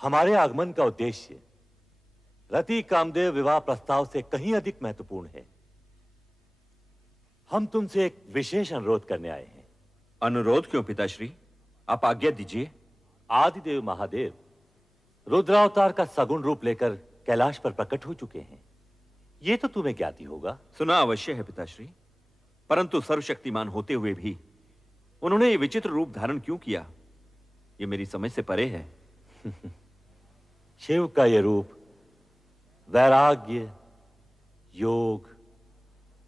हमारे आगमन का उद्देश्य रति कामदेव विवाह प्रस्ताव से कहीं अधिक महत्वपूर्ण है। हम तुमसे एक विशेष अनुरोध करने आए हैं। अनुरोध क्यों पिताश्री? आप आज्ञा दीजिए। आदिदेव महादेव रुद्रावतार का सगुण रूप लेकर कैलाश पर प्रकट हो चुके हैं। यह तो तुम्हें ज्ञात ही होगा। सुना अवश्य है पिताश्री, परंतु सर्वशक्तिमान होते हुए भी उन्होंने ये विचित्र रूप धारण क्यों किया, ये मेरी समझ से परे है। शिव का यह रूप वैराग्य, योग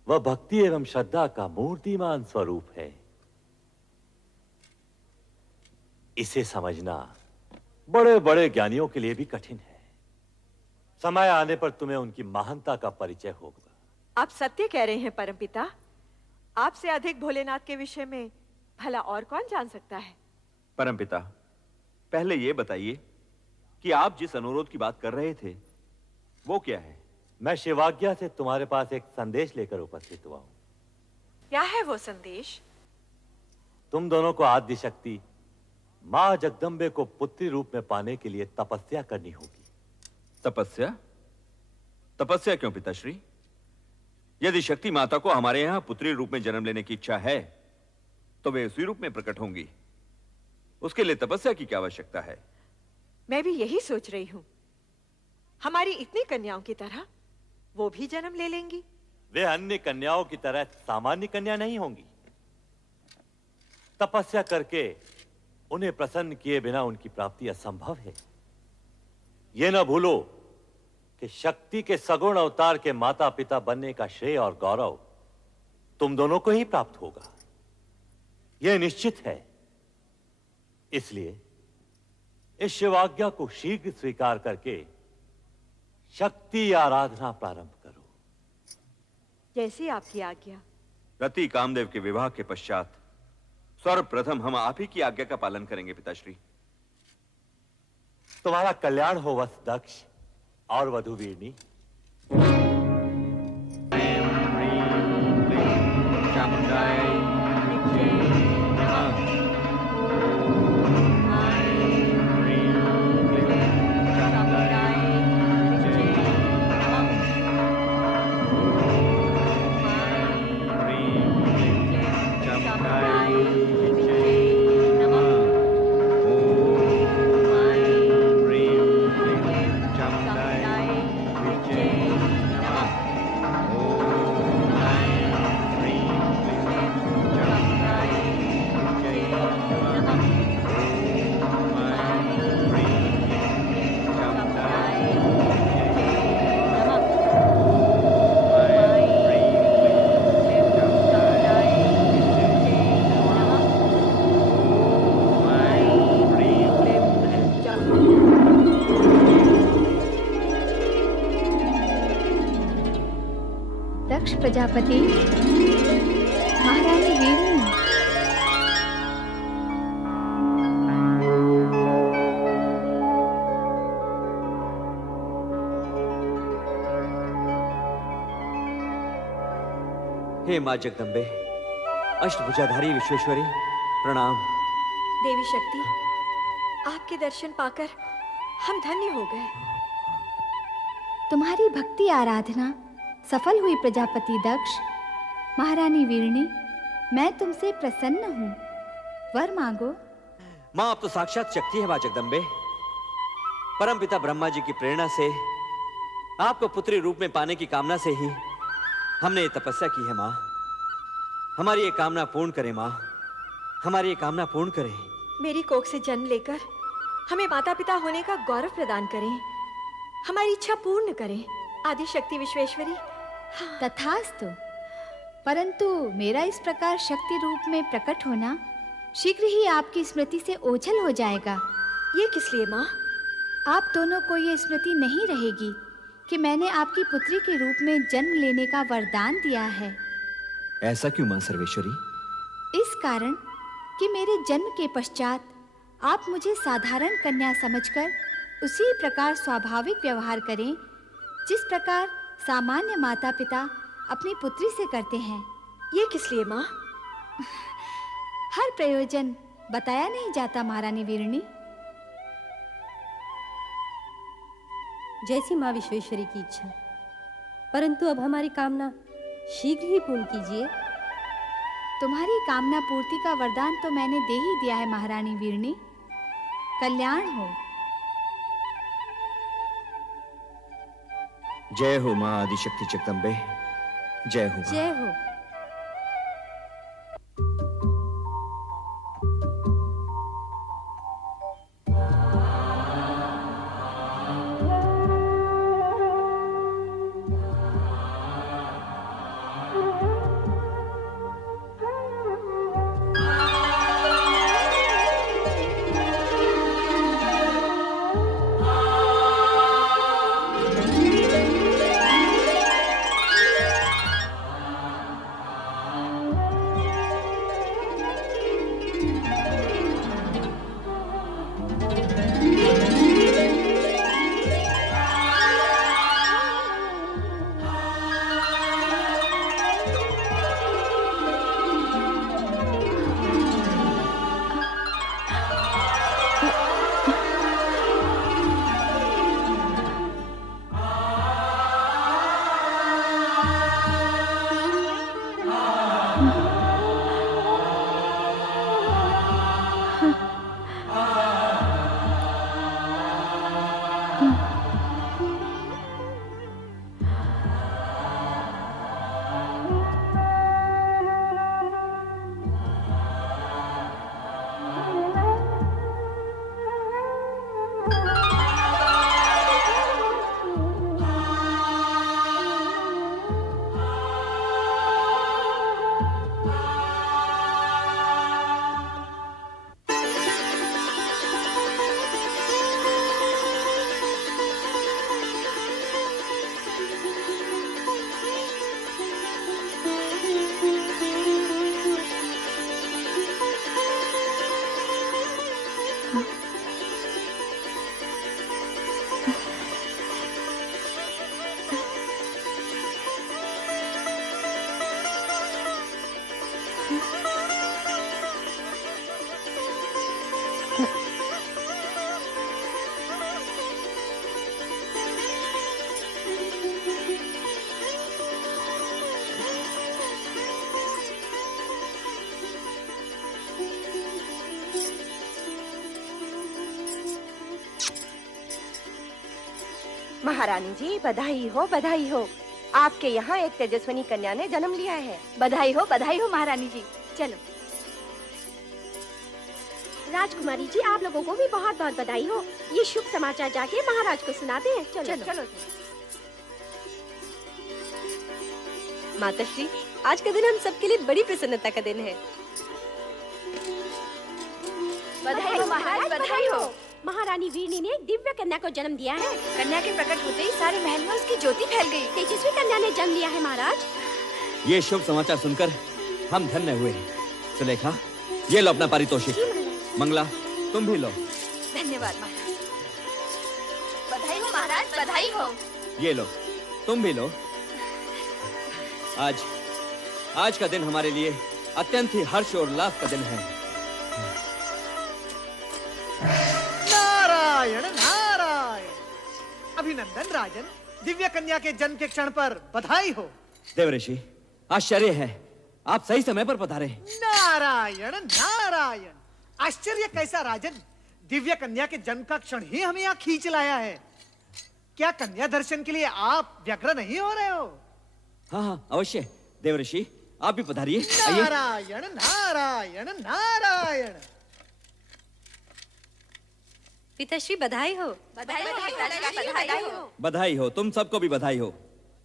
व भक्ति एवं श्रद्धा का मूर्तिमान स्वरूप है। इसे समझना बड़े बड़े ज्ञानियों के लिए भी कठिन है। समय आने पर तुम्हें उनकी महानता का परिचय होगा। आप सत्य कह रहे हैं परमपिता। आपसे अधिक भोलेनाथ के विषय में भला और कौन जान सकता है? परमपिता, पहले यह बताइए कि आप जिस अनुरोध की बात कर रहे थे वो क्या है? मैं शिवाज्ञा से तुम्हारे पास एक संदेश लेकर उपस्थित हुआ हूं। क्या है वो संदेश? तुम दोनों को आद्य शक्ति मां जगदंबे को पुत्री रूप में पाने के लिए तपस्या करनी होगी। तपस्या? तपस्या क्यों पिताश्री? यदि शक्ति माता को हमारे यहां पुत्री रूप में जन्म लेने की इच्छा है तो वे उसी रूप में प्रकट होंगी। उसके लिए तपस्या की क्या आवश्यकता है? मैं भी यही सोच रही हूं। हमारी इतनी कन्याओं की तरह वो भी जन्म ले लेंगी। वे अन्य कन्याओं की तरह सामान्य कन्या नहीं होंगी। तपस्या करके उन्हें प्रसन्न किए बिना उनकी प्राप्ति असंभव है। यह न भूलो कि शक्ति के सगुण अवतार के माता पिता बनने का श्रेय और गौरव तुम दोनों को ही प्राप्त होगा, यह निश्चित है। इसलिए इस शिवाज्ञा को शीघ्र स्वीकार करके शक्ति आराधना प्रारंभ करो। जैसी आपकी आज्ञा। रति कामदेव के विवाह के पश्चात सर्वप्रथम हम आप ही की आज्ञा का पालन करेंगे पिताश्री। तुम्हारा कल्याण हो वत्स दक्ष और वधु वीरनी। प्रजापति, महारानी वीरनी। हे मां जगदंबे, अष्टभुजाधारी विश्वेश्वरी, प्रणाम। देवी शक्ति, आपके दर्शन पाकर हम धन्य हो गए। तुम्हारी भक्ति आराधना सफल हुई प्रजापति दक्ष। महारानी वीरनी, मैं तुमसे प्रसन्न हूँ, वर मांगो। मां, आप तो साक्षात शक्ति है मां जगदंबे। परमपिता ब्रह्मा जी की प्रेरणा से आपको पुत्री रूप में पाने की कामना से ही हमने ये तपस्या की है मां। हमारी ये कामना पूर्ण करें मां, हमारी ये कामना पूर्ण करें। मेरी कोख से जन्म लेकर हमें माता पिता होने का गौरव प्रदान करें, हमारी इच्छा पूर्ण करें। आदि शक्ति विश्वेश्वरी। तथास्तु। परंतु मेरा इस प्रकार शक्ति रूप में प्रकट होना शीघ्र ही आपकी स्मृति से ओझल हो जाएगा। ये किस लिए माँ? आप दोनों को ये स्मृति नहीं रहेगी कि मैंने आपकी पुत्री के रूप में जन्म लेने का वरदान दिया है। ऐसा क्यों मां सर्वेश्वरी? इस कारण कि मेरे जन्म के पश्चात आप मुझे साधारण कन्या समझकर उसी प्रकार स्वाभाविक व्यवहार करें जिस प्रकार सामान्य माता पिता अपनी पुत्री से करते हैं। ये किस लिए माँ? हर प्रयोजन बताया नहीं जाता महारानी वीरनी। जैसी माँ विश्वेश्वरी की इच्छा। परंतु अब हमारी कामना शीघ्र ही पूर्ण कीजिए। तुम्हारी कामना पूर्ति का वरदान तो मैंने दे ही दिया है महारानी वीरनी। कल्याण हो। जय हो मां आदिशक्ति जगदम्बे, जय हो मां। जय हो। महारानी जी बधाई हो, बधाई हो। आपके यहाँ एक तेजस्विनी कन्या ने जन्म लिया है। बधाई हो महारानी जी। चलो। राजकुमारी जी, आप लोगों को भी बहुत बहुत बधाई हो। ये शुभ समाचार जाके महाराज को सुनाते हैं। चलो चलो, चलो। माताश्री, आज का दिन हम सबके लिए बड़ी प्रसन्नता का दिन है। बधाई हो महाराज, बधाई हो। महारानी वीरनी ने एक दिव्य कन्या को जन्म दिया है। कन्या के प्रकट होते ही सारे महल में उसकी ज्योति फैल गई। तेजस्वी कन्या ने जन्म लिया है महाराज। ये शुभ समाचार सुनकर हम धन्य हुए। सुलेखा, ये लो अपना पारितोषिक। मंगला, तुम भी लो। धन्यवाद महाराज। बधाई हो महाराज, बधाई हो। ये लो, तुम भी लो। आज का दिन हमारे लिए अत्यंत ही हर्ष और उल्लास का दिन है। नारायण नारायण। अभिनंदन राजन, दिव्य कन्या के जन्म के क्षण पर बधाई हो। देवऋषि, आश्चर्य है, आप सही समय पर पधारे। नारायण नारायण। आश्चर्य कैसा राजन, दिव्य कन्या के जन्म का क्षण ही हमें यहाँ खींच लाया है। क्या कन्या दर्शन के लिए आप व्यग्र नहीं हो रहे हो? हाँ, अवश्य। देवऋषि, आप भी पधारिए। आइए। नारायण नारायण नारायण। पिताश्री बधाई हो। बधाई हो, तुम सबको भी बधाई हो।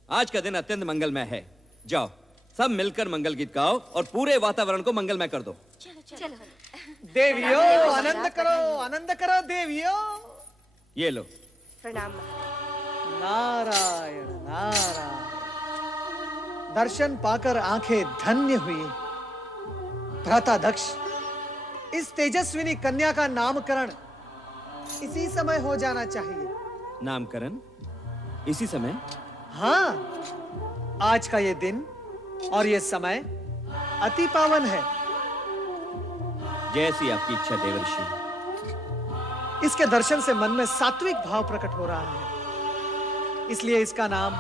आज का दिन अत्यंत मंगलमय है। जाओ, सब मिलकर मंगल गीत गाओ और पूरे वातावरण को मंगलमय कर दो। चलो। देवियो आनंद करो देवियो। ये लो। प्रणाम। नारायण नारायण। दर्शन पाकर आंखें धन्य हुई। भ्राता दक्ष, इस तेजस्विनी कन्या का नामकरण इसी समय हो जाना चाहिए। नामकरण इसी समय? हाँ, आज का ये दिन और ये समय अति पावन है। जैसी आपकी इच्छा देवर्षि। इसके दर्शन से मन में सात्विक भाव प्रकट हो रहा है। इसलिए इसका नाम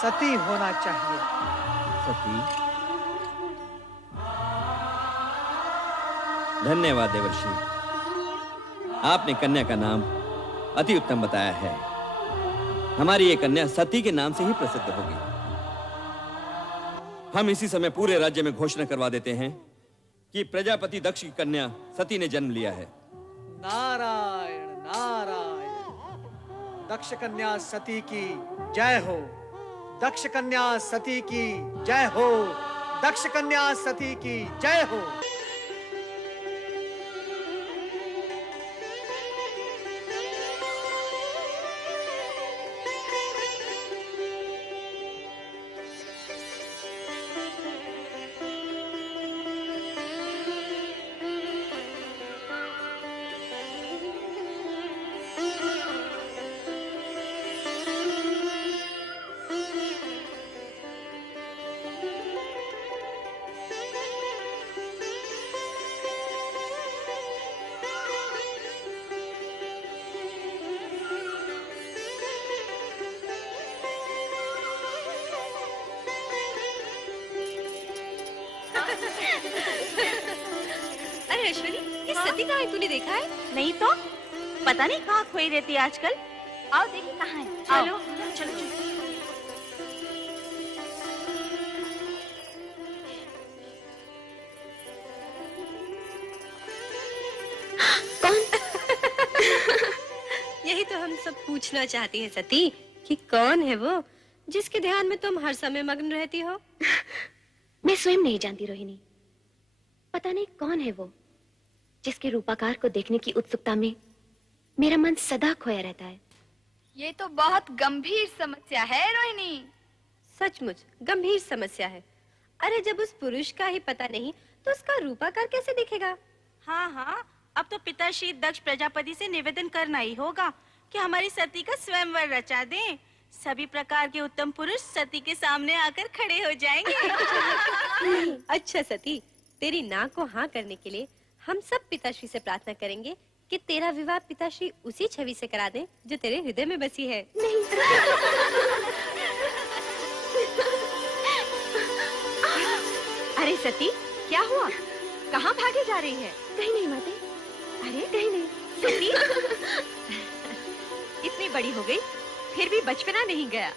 सती होना चाहिए। सती। धन्यवाद देवर्षि, आपने कन्या का नाम अति उत्तम बताया है। हमारी ये कन्या सती के नाम से ही प्रसिद्ध होगी। हम इसी समय पूरे राज्य में घोषणा करवा देते हैं कि प्रजापति दक्ष की कन्या सती ने जन्म लिया है। नारायण नारायण। दक्ष कन्या सती की जय हो। दक्ष कन्या सती की जय हो। दक्ष कन्या सती की जय हो। अरे अश्विनी, ये सती कहाँ है? तूने देखा है? नहीं तो पता नहीं कहाँ खोई रहती है आजकल। आओ देखिए कहाँ है। चलो चलो चलो। यही तो हम सब पूछना चाहती हैं सती, कि कौन है वो जिसके ध्यान में तुम हर समय मग्न रहती हो? मैं स्वयं नहीं जानती रोहिणी। पता नहीं कौन है वो जिसके रूपाकार को देखने की उत्सुकता में मेरा मन सदा खोया रहता है। ये तो बहुत गंभीर समस्या है रोहिणी। सचमुच गंभीर समस्या है। अरे जब उस पुरुष का ही पता नहीं तो उसका रूपाकार कैसे दिखेगा? हाँ हाँ, अब तो पिताश्री दक्ष प्रजापति से निवेदन करना ही होगा कि हमारी सती का स्वयंवर रचा दें। सभी प्रकार के उत्तम पुरुष सती के सामने आकर खड़े हो जाएंगे। अच्छा सती, तेरी नाक को हाँ करने के लिए हम सब पिताश्री से प्रार्थना करेंगे कि तेरा विवाह पिताश्री उसी छवि से करा दें जो तेरे हृदय में बसी है। अरे सती, क्या हुआ? कहाँ भागे जा रही है? कहीं नहीं माते। अरे कहीं नहीं। सती इतनी बड़ी हो गई फिर भी बचपना नहीं गया।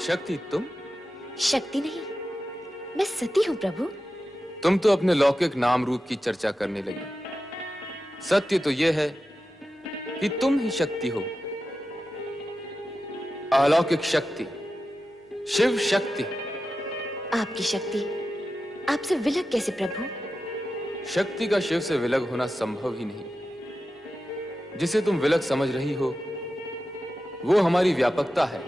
शक्ति तुम? शक्ति नहीं, मैं सती हूँ प्रभु। तुम तो अपने लौकिक नाम रूप की चर्चा करने लगी। सत्य तो यह है कि तुम ही शक्ति हो। अलौकिक शक्ति, शिव शक्ति। आपकी शक्ति आपसे विलग कैसे प्रभु? शक्ति का शिव से विलग होना संभव ही नहीं। जिसे तुम विलग समझ रही हो वो हमारी व्यापकता है,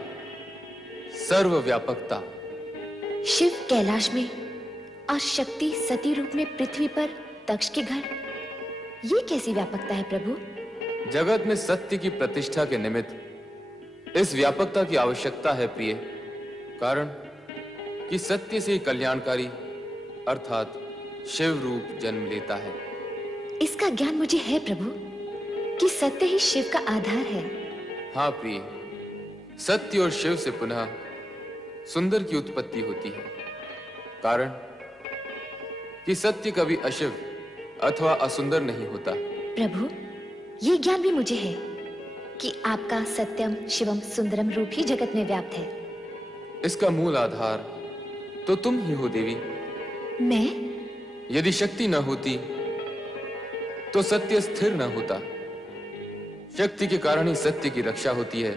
सर्वव्यापकता। शिव कैलाश में और शक्ति सती रूप में पृथ्वी पर दक्ष के घर, ये कैसी व्यापकता है प्रभु? जगत में सत्य की प्रतिष्ठा के निमित्त इस व्यापकता की आवश्यकता है प्रिय। कारण कि सत्य से कल्याणकारी अर्थात शिव रूप जन्म लेता है। इसका ज्ञान मुझे है प्रभु कि सत्य ही शिव का आधार है। हाँ प्रिय, सत्य और शिव से पुनः सुंदर की उत्पत्ति होती है। कारण कि सत्य कभी अशिव अथवा असुंदर नहीं होता। प्रभु, ये ज्ञान भी मुझे है कि आपका सत्यम शिवम सुंदरम रूप ही जगत में व्याप्त है। इसका मूल आधार तो तुम ही हो देवी। मैं? यदि शक्ति न होती तो सत्य स्थिर न होता। शक्ति के कारण ही सत्य की रक्षा होती है,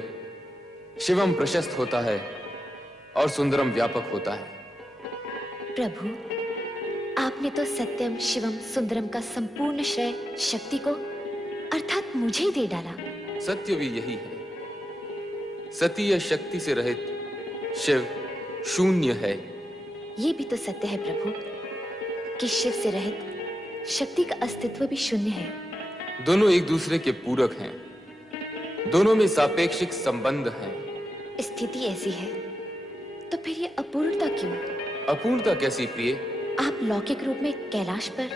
शिवम प्रशस्त होता है और सुंदरम व्यापक होता है। प्रभु, आपने तो सत्यम शिवम सुंदरम का संपूर्ण श्रेय शक्ति को अर्थात मुझे ही दे डाला। सत्य भी यही है। सती या शक्ति से रहित शिव शून्य है। ये भी तो सत्य है प्रभु कि शिव से रहित शक्ति का अस्तित्व भी शून्य है। दोनों एक दूसरे के पूरक हैं। दोनों में सापेक्षिक संबंध हैं। स्थिति ऐसी है तो फिर ये अपूर्णता क्यों? अपूर्णता कैसी प्रिय? आप लौकिक रूप में कैलाश पर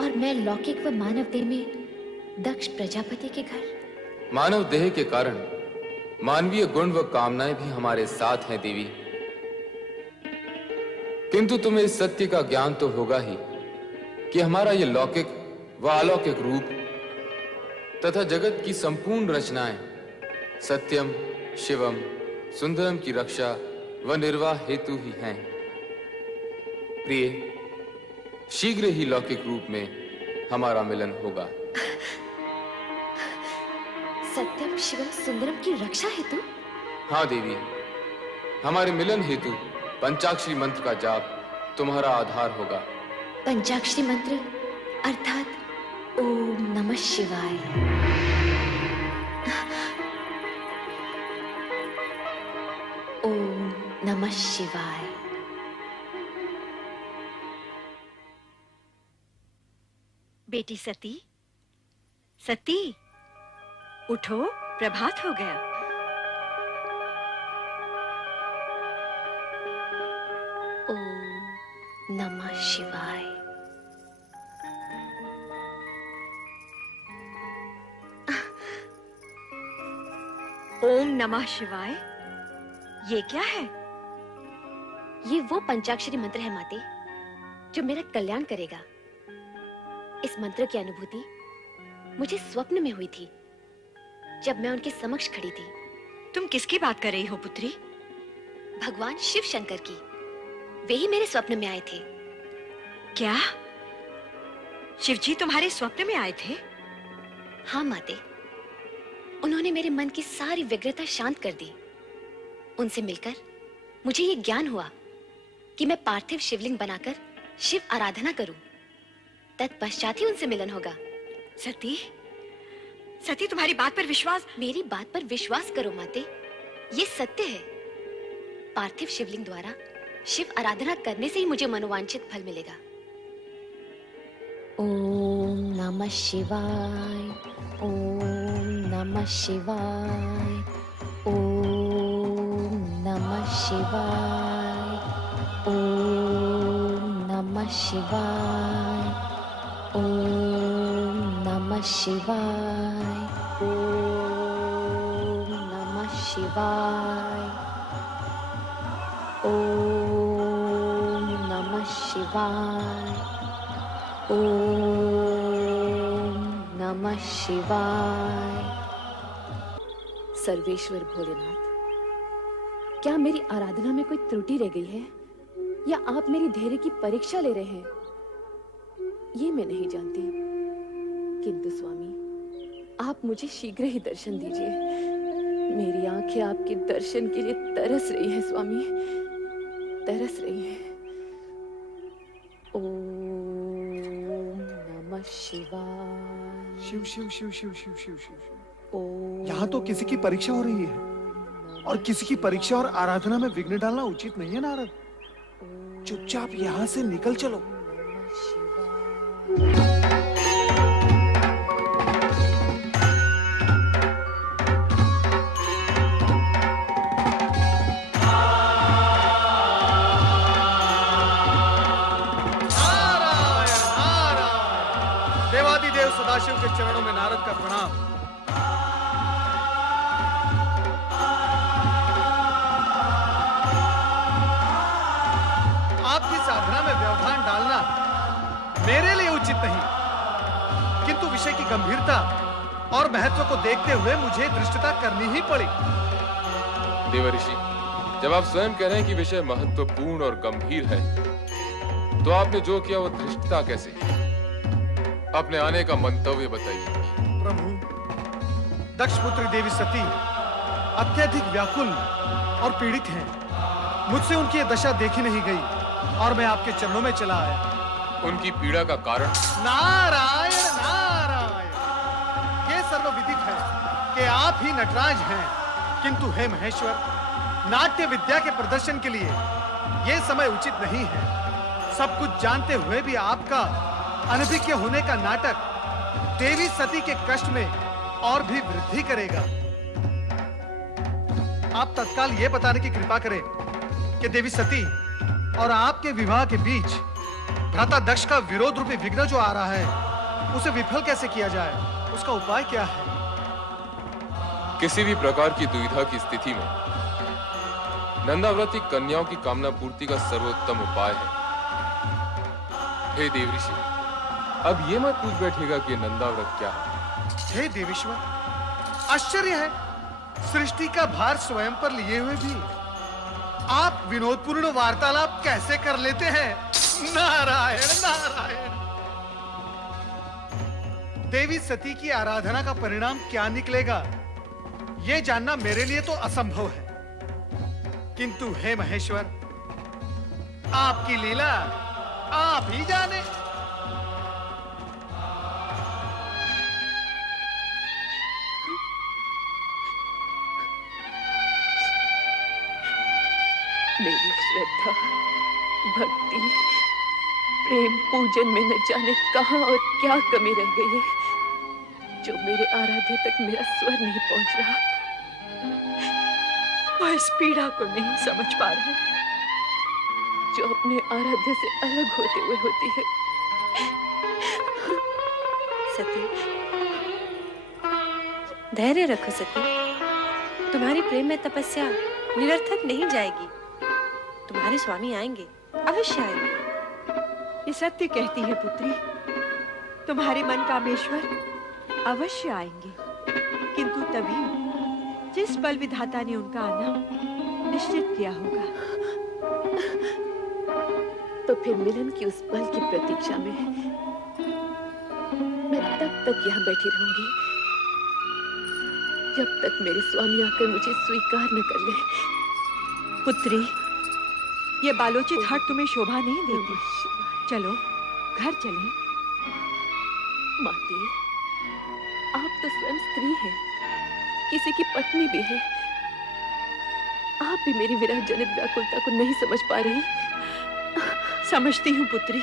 और मैं लौकिक व मानव देह में दक्ष प्रजापति के घर। मानव देह के कारण मानवीय गुण व कामनाएं भी हमारे साथ हैं देवी। किंतु तुम्हें इस सत्य का ज्ञान तो होगा ही कि हमारा ये लौकिक व अलौकिक रूप तथा जगत की संपूर्ण रचनाएं सत्यम शिवम सुंदरम की रक्षा व निर्वाह हेतु ही हैं। प्रिय, शीघ्र ही लौकिक रूप में हमारा मिलन होगा। सत्यम शिवम सुंदरम की रक्षा हेतु? हाँ देवी, हमारे मिलन हेतु पंचाक्षरी मंत्र का जाप तुम्हारा आधार होगा। पंचाक्षरी मंत्र अर्थात ओम नमः शिवाय। ओम नमः शिवाय। बेटी सती, सती उठो, प्रभात हो गया। ओम नमः शिवाय। ओम नमः शिवाय, ये क्या है? ये वो पंचाक्षरी मंत्र है माते जो मेरा कल्याण करेगा। इस मंत्र की अनुभूति मुझे स्वप्न में हुई थी जब मैं उनके समक्ष खड़ी थी। तुम किसकी बात कर रही हो पुत्री? भगवान शिव शंकर की। वे ही मेरे स्वप्न में आए थे। क्या शिवजी तुम्हारे स्वप्न में आए थे? हाँ माते, उन्होंने मेरे मन की सारी व्यग्रता शांत कर दी। उनसे मिलकर मुझे ये ज्ञान हुआ कि मैं पार्थिव शिवलिंग बनाकर शिव आराधना करूं। तत्पश्चात ही उनसे मिलन होगा। सती, सती तुम्हारी बात पर विश्वास। मेरी बात पर विश्वास करो माते, ये सत्य है। पार्थिव शिवलिंग द्वारा शिव आराधना करने से ही मुझे मनोवांछित फल मिलेगा। ओम नमः शिवाय। ओम नमः शिवाय। ओम नमः शिवाय। ओम नमः शिवाय। ओम नमः शिवाय। ओम नमः शिवाय। ओम नमः शिवाय। ओम नमः शिवाय। सर्वेश्वर भोलेनाथ, क्या मेरी आराधना में कोई त्रुटि रह गई है या आप मेरी धैर्य की परीक्षा ले रहे हैं? ये मैं नहीं जानती, किंतु स्वामी आप मुझे शीघ्र ही दर्शन दीजिए। मेरी आंखें आपके दर्शन के लिए तरस रही हैं स्वामी, तरस रही हैं। ओम नमः शिवाय। शिव शिव शिव शिव शिव शिव शिव। यहाँ तो किसी की परीक्षा हो रही है और किसी की परीक्षा और आराधना में विघ्न डालना उचित नहीं है नारद। चुपचाप यहाँ से निकल चलो। देवादिदेव सदाशिव के चरणों में नारद का प्रणाम। आपकी साधना में व्यवधान डालना मेरे लिए उचित नहीं, किंतु विषय की गंभीरता और महत्व को देखते हुए मुझे धृष्टता करनी ही पड़ी। देवऋषि, जब आप स्वयं कह रहे हैं कि विषय महत्वपूर्ण और गंभीर है, तो आपने जो किया वो धृष्टता कैसे? अपने आने का मंतव्य बताइए। प्रभु, दक्ष पुत्री देवी सती अत्यधिक व्याकुल और पीड़ित हैं। मुझसे उनकी ये दशा देखी नहीं गई। और मैं आपके चरणों में चला आया। उनकी पीड़ा का कारण? नारायण नारायण, ये सर्वविदित है कि आप ही नटराज हैं, किंतु हे महेश्वर, नाट्य विद्या के प्रदर्शन के लिए ये समय उचित नहीं है। सब कुछ जानते हुए भी आपका अनभिज्ञ होने का नाटक देवी सती के कष्ट में और भी वृद्धि करेगा। आप तत्काल ये बताने की कृपा करें कि देवी सती और आपके विवाह के बीच भ्राता दक्ष का विरोध रूपी विघ्न जो आ रहा है, उसे विफल कैसे किया जाए, उसका उपाय क्या है? किसी भी प्रकार की दुविधा की स्थिति में नंदाव्रती कन्याओं की कामना पूर्ति का सर्वोत्तम उपाय है। हे देवऋषि, अब ये मत पूछ बैठेगा कि नंदाव्रत क्या है। हे देवेश्वर, आश्चर्य है, सृष्टि का भार स्वयं पर लिए हुए भी आप विनोदपूर्ण वार्तालाप कैसे कर लेते हैं? नारायण नारायण। देवी सती की आराधना का परिणाम क्या निकलेगा, यह जानना मेरे लिए तो असंभव है, किंतु हे महेश्वर, आपकी लीला आप ही जाने। मेरी श्रद्धा, भक्ति, प्रेम, पूजन में न जाने कहां और क्या कमी रह गई है, जो मेरे आराध्य तक मेरा स्वर नहीं पहुंच रहा। वह इस पीड़ा को नहीं समझ पा रहा, जो अपने आराध्य से अलग होते हुए होती है। सती, धैर्य रखो सती, तुम्हारी प्रेम में तपस्या निरर्थक नहीं जाएगी। तुम्हारे स्वामी आएंगे, अवश्य आएंगे। ये सत्य कहती है पुत्री, तुम्हारे मन कामेश्वर अवश्य आएंगे, किंतु तभी जिस पल विधाता ने उनका आना निश्चित किया होगा। तो फिर मिलन की उस पल की प्रतीक्षा में मैं तब तक यहाँ बैठी रहूंगी जब तक मेरे स्वामी आकर मुझे स्वीकार न कर ले। पुत्री, ये बालोचित हट तुम्हें शोभा नहीं देती। चलो घर चलें। माते, आप तो स्वयं स्त्री हैं, किसी की पत्नी भी हैं। आप भी मेरी विरह जनित व्याकुलता को नहीं समझ पा रही। समझती हूँ पुत्री,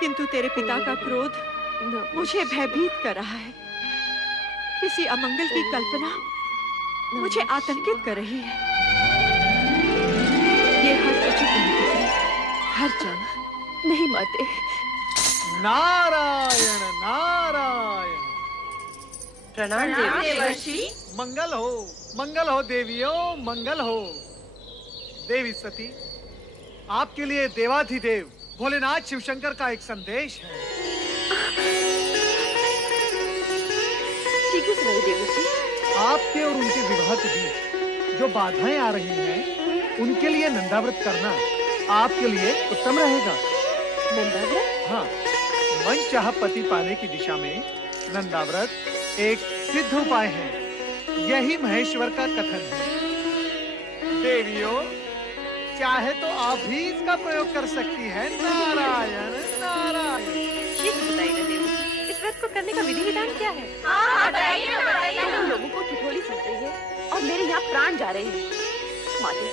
किंतु तेरे पिता का क्रोध मुझे भयभीत कर रहा है। किसी अमंगल की कल्पना मुझे आतंकित कर रही है। ये हट उचित नहीं पुत्री, घर चल। नहीं माते। नारायण नारायण। प्रणाम देवर्षि। मंगल हो देवियों, मंगल हो। देवी सती, आपके लिए देवाधिदेव भोलेनाथ शिवशंकर का एक संदेश है। शीघ्र सुनाइए देवर्षि। आपके और उनके विवाह के बीच जो बाधाएं आ रही हैं, उनके लिए नंदाव्रत करना आपके लिए उत्तम रहेगा। नंदाव्रत? हाँ, मन चाह पति पाने की दिशा में नंदाव्रत एक सिद्ध उपाय है। यही महेश्वर का कथन है। देवियों, चाहे तो आप भी इसका प्रयोग कर सकती हैं। नारायण नारायण। शीघ्र बताइएगा देवर्षि, इस व्रत को करने का विधि विधान क्या है? तुम लोगों को ठिठोली सुन रही है और मेरे यहाँ प्राण जा रहे हैं। माते,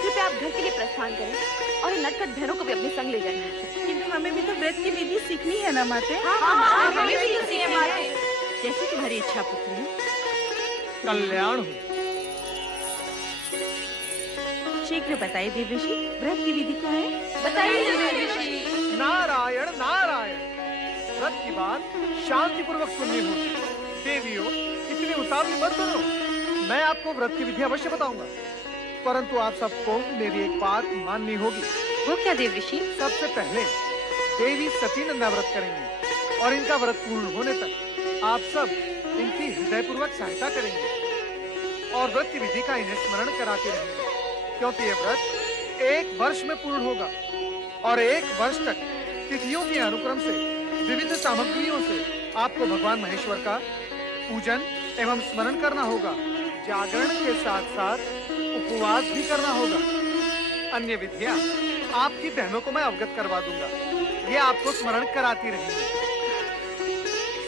कृपया आप घर के लिए प्रस्थान करें और इन नटखट बहनों को भी अपने संग ले जाएं। किंतु हमें भी तो व्रत की विधि सीखनी है ना माते? हाँ, हमें भी तो सीखनी है। जैसे तुम्हारी इच्छा पुत्री। कल्याण हो। शीघ्र बताइए देवर्षि, व्रत की विधि क्या है? बताइए देवर्षि। नारायण नारायण। व्रत की बात शांति पूर्वक सुननी होगी। देवियों, इतनी उतावली मत बनो। मैं आपको व्रत की विधि अवश्य बताऊंगा, परंतु आप सबको मेरी एक बात माननी होगी। वो क्या देवर्षि? सबसे पहले देवी सती नंदाव्रत करेंगी और इनका व्रत पूर्ण होने तक आप सब इनकी हृदयपूर्वक सहायता करेंगे और व्रत की विधि का इन्हें स्मरण कराते रहेंगे, क्योंकि ये व्रत 1 वर्ष में पूर्ण होगा और 1 वर्ष तक तिथियों के अनुक्रम से विविध सामग्रियों से आपको भगवान महेश्वर का पूजन एवं स्मरण करना होगा। जागरण के साथ साथ उपवास भी करना होगा। अन्य विधियां आपकी बहनों को मैं अवगत करवा दूंगा। ये आपको स्मरण कराती रहेंगी।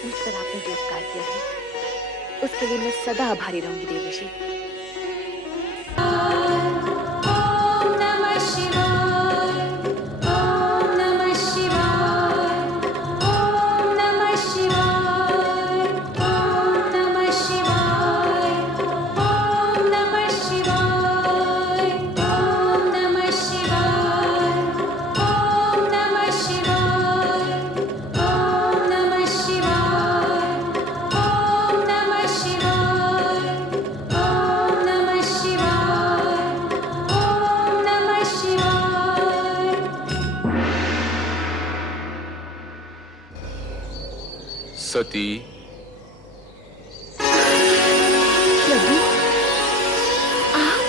मुझ पर आपने जो उपकार किया है उसके लिए मैं सदा आभारी रहूंगी देवर्षि। सती, प्रभु, आप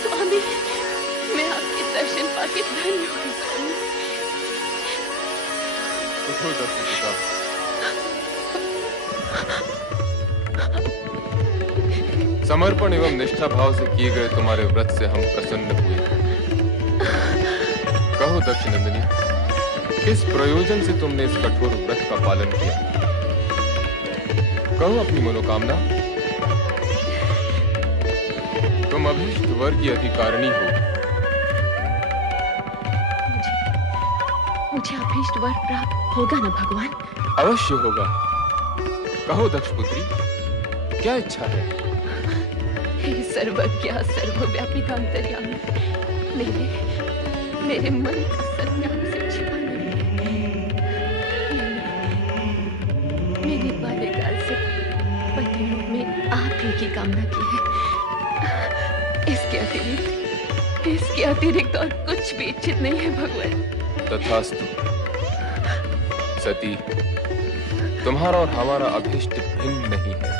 स्वामी, मैं आपके दर्शन पाके धन्य हो गई स्वामी। उठो दक्षिण पिता। समर्पण एवं निष्ठा भाव से किए गए तुम्हारे व्रत से हम प्रसन्न हुए। कहो दक्षिणनंदिनी, किस प्रयोजन से तुमने इस कठोर व्रत का पालन किया? कहो अपनी मनोकामना। तुम अभीष्ट वर की अधिकारिणी हो। मुझे अभीष्ट वर प्राप्त होगा ना भगवान? अवश्य होगा। कहो दक्ष पुत्री, क्या इच्छा है? हे सर्वज्ञ सर्वव्यापी अंतर्यामी, मेरे मन का सत्यान से छिपा नहीं। मैंने बाल्यकाल से पति रूप में आप ही की कामना की है। इसके अतिरिक्त और कुछ भी इच्छित नहीं है भगवान। तथास्तु। सती, तुम्हारा और हमारा अभीष्ट भिन्न नहीं है।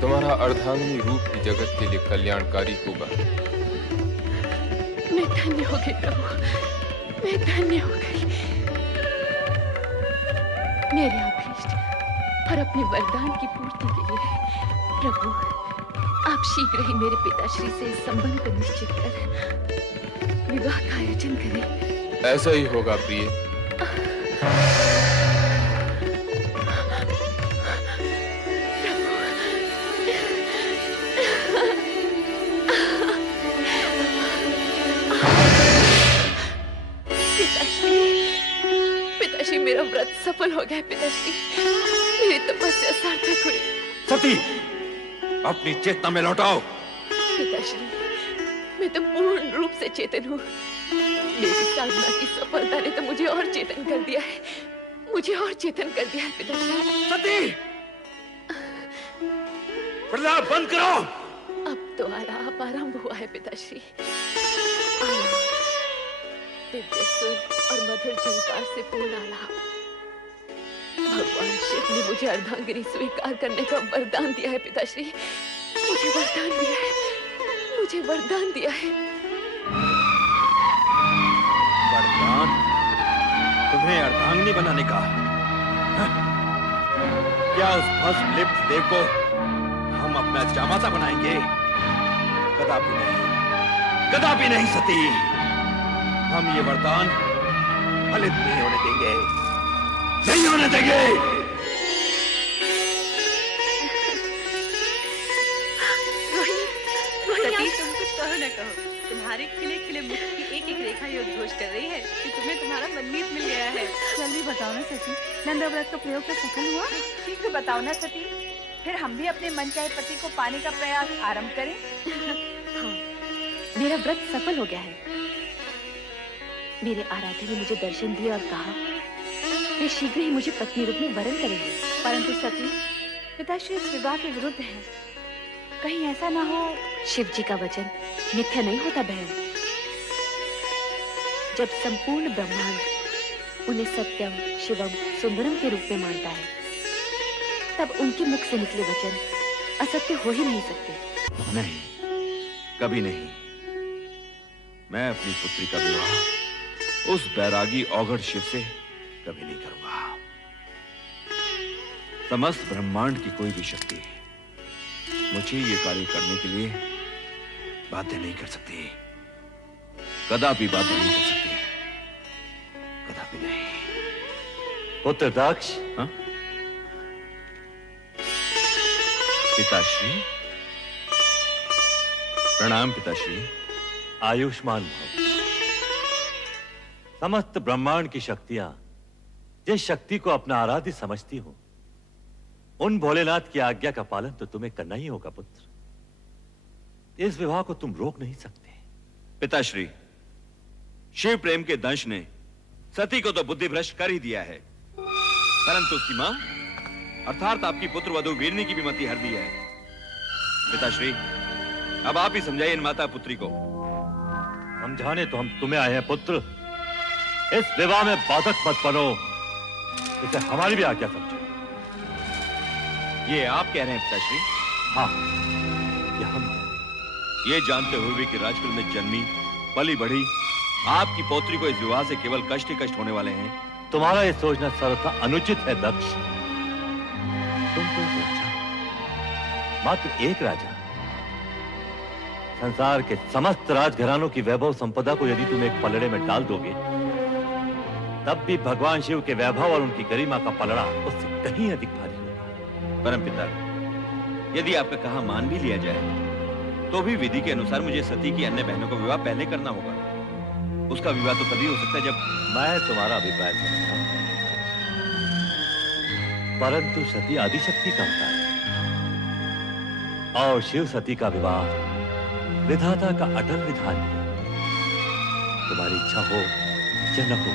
तुम्हारा अर्धांगिनी रूप ही जगत के लिए कल्याणकारी होगा। मैं धन्य हो गई प्रभु, मैं धन्य हो गई। मेरे अभीष्ट और अपने वरदान की पूर्ति के लिए प्रभु आप शीघ्र ही मेरे पिताश्री से इस संबंध को निश्चित कर विवाह का आयोजन करें। ऐसा ही होगा प्रिय। पिताश्री, मेरा व्रत सफल हो गया। पिताश्री, मेरी तपस्या सार्थक हुई। सती, अपनी चेतना में लौटाओ। पिताश्री, मैं तो पूर्ण रूप से चेतन हूँ। मेरी साधना की सफलता ने तो मुझे और चेतन कर दिया है। पिताश्री। सती, प्रलाप बंद करो। अब तो आलाप आरंभ हुआ है पिताश्री। आलाप, दिव्य सुर और मधुर झंकार से पूर्ण आलाप। भगवान शिव ने मुझे अर्धांगिनी स्वीकार करने का वरदान दिया है पिताश्री। मुझे वरदान दिया है। वरदान? तुम्हें अर्धांगिनी बनाने का? क्या उस भस्म लिप्त देव को हम अपना जामाता बनाएंगे? कदापि नहीं सती। हम ये वरदान फलित नहीं होने देंगे। सती, तुम कुछ कहो न कहो, तुम्हारे खिले खिले मुख की एक एक रेखा ये उद्घोष कर रही है कि तुम्हें तुम्हारा मनमीत मिल गया है। जल्दी बताओ ना सती, नंदा व्रत का प्रयोग तो सफल हुआ? शीघ्र बताओ ना सती, फिर हम भी अपने मन चाहे पति को पाने का प्रयास आरंभ करें। हाँ, मेरा व्रत सफल हो गया है। मेरे आराध्य ने मुझे दर्शन दिए और कहा वे शीघ्र ही मुझे पत्नी रूप में वरण करेंगे। परंतु सती, पिताश्री इस विवाह के विरुद्ध है। कहीं ऐसा ना हो। शिव जी का वचन मिथ्या नहीं होता बहन। जब संपूर्ण ब्रह्मांड उन्हें सत्यम, शिवम, सुंदरम के रूप में मानता है, तब उनके मुख से निकले वचन असत्य हो ही नहीं सकते। नहीं, कभी नहीं। मैं अपनी पुत्री का विवाह उस बैरागी औघड़ शिव से कभी नहीं करूंगा। समस्त ब्रह्मांड की कोई भी शक्ति मुझे ये कार्य करने के लिए बाध्य नहीं कर सकती, कदापि बाध्य नहीं कर सकती, कदापि नहीं। पुत्र दक्ष, हाँ? पिताश्री, प्रणाम पिताश्री। आयुष्मान भव। समस्त ब्रह्मांड की शक्तियां जिस शक्ति को अपना आराध्य समझती हो, उन भोलेनाथ की आज्ञा का पालन तो तुम्हें करना ही होगा पुत्र। इस विवाह को तुम रोक नहीं सकते। पिताश्री, शिव प्रेम के दंश ने सती को तो बुद्धि भ्रष्ट कर ही दिया है, परंतु उसकी मां अर्थात आपकी पुत्र वधु वीरनी की भी मति हर दी है। पिताश्री, अब आप ही समझाइए इन माता पुत्री को। समझाने तो हम तुम्हें आए हैं पुत्र। इस विवाह में बाधक मत बनो, इसे हमारी भी आज्ञा समझो। ये आप कह रहे हैं पिताश्री? हाँ, ये हम कह रहे हैं। ये जानते हुए भी कि राजकुल में जन्मी पली बढ़ी आपकी पौत्री को इस विवाह से केवल कष्ट ही कष्ट होने वाले हैं। तुम्हारा ये सोचना सर्वथा अनुचित है दक्ष। तुम तो एक राजा, मात्र एक राजा। संसार के समस्त राजघरानों की वैभव संपदा को यदि तुम एक पलड़े में डाल दोगे, तब भी भगवान शिव के वैभव और उनकी गरिमा का पलड़ा उससे कहीं अधिक भारी होगा। परमपिता, यदि आपका कहा मान भी लिया जाए तो भी विधि के अनुसार मुझे सती की अन्य बहनों का विवाह पहले करना होगा। उसका विवाह तो तभी हो सकता है जब मैं तुम्हारा अभिप्राय समझता हूं, परंतु सती आदिशक्ति का अवतार है और शिव सती का विवाह विधाता का अटल विधान है। तुम्हारी इच्छा हो या न हो,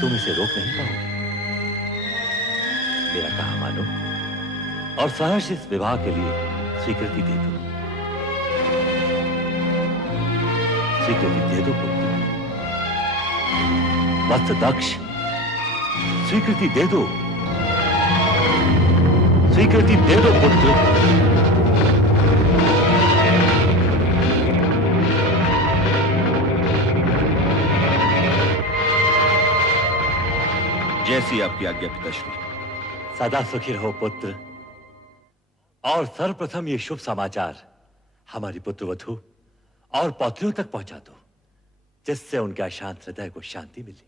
तुम इसे रोक नहीं पाओगे। मेरा कहा मानो और सहर्ष इस विवाह के लिए स्वीकृति दे दो। स्वीकृति दे दो पुत्र। वत्स दक्ष, स्वीकृति दे दो, स्वीकृति दे दो पुत्र। जैसी आपकी आज्ञा पिताश्री। सदा सुखी रहो पुत्र। और सर्वप्रथम ये शुभ समाचार हमारी पुत्र वधु और पौत्रियों तक पहुंचा दो, जिससे उनके अशांत हृदय को शांति मिले।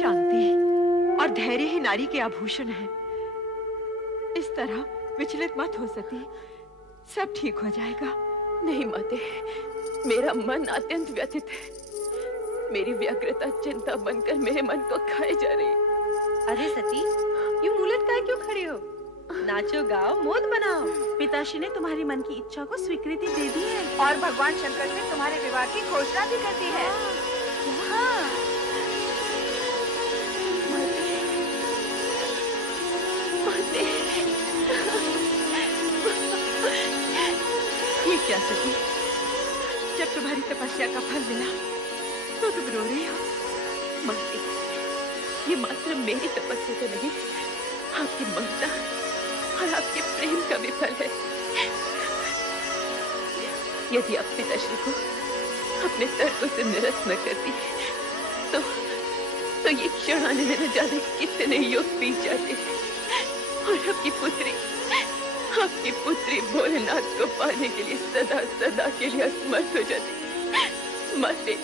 शांति और धैर्य ही नारी के आभूषण है। इस तरह विचलित मत हो सती, सब ठीक हो जाएगा। नहीं माते, मेरा मन अत्यंत व्यथित है। मेरी व्यग्रता चिंता बनकर मेरे मन को खाए जा रही। अरे सती, यूं मुंह लटकाए क्यों खड़े हो? नाचो गाओ, मौज बनाओ। पिताश्री ने तुम्हारी मन की इच्छा को स्वीकृति दे दी है और भगवान शंकर से तुम्हारे विवाह की घोषणा भी कर दी है। हाँ। ये क्या सती, जब तुम्हारी तपस्या का फल मिला तो तुम रो रही हो? माते, ये मात्र मेरी तपस्या तो नहीं, आपकी ममता और आपके प्रेम का भी फल है। यदि आप पिताश्री को अपने तर्कों से निरस्त न करती तो ये क्षण आने में न जाने कितने युग बीत जाते और आपकी पुत्री भोलेनाथ को पाने के लिए सदा सदा के लिए असमर्थ हो जाती। माते,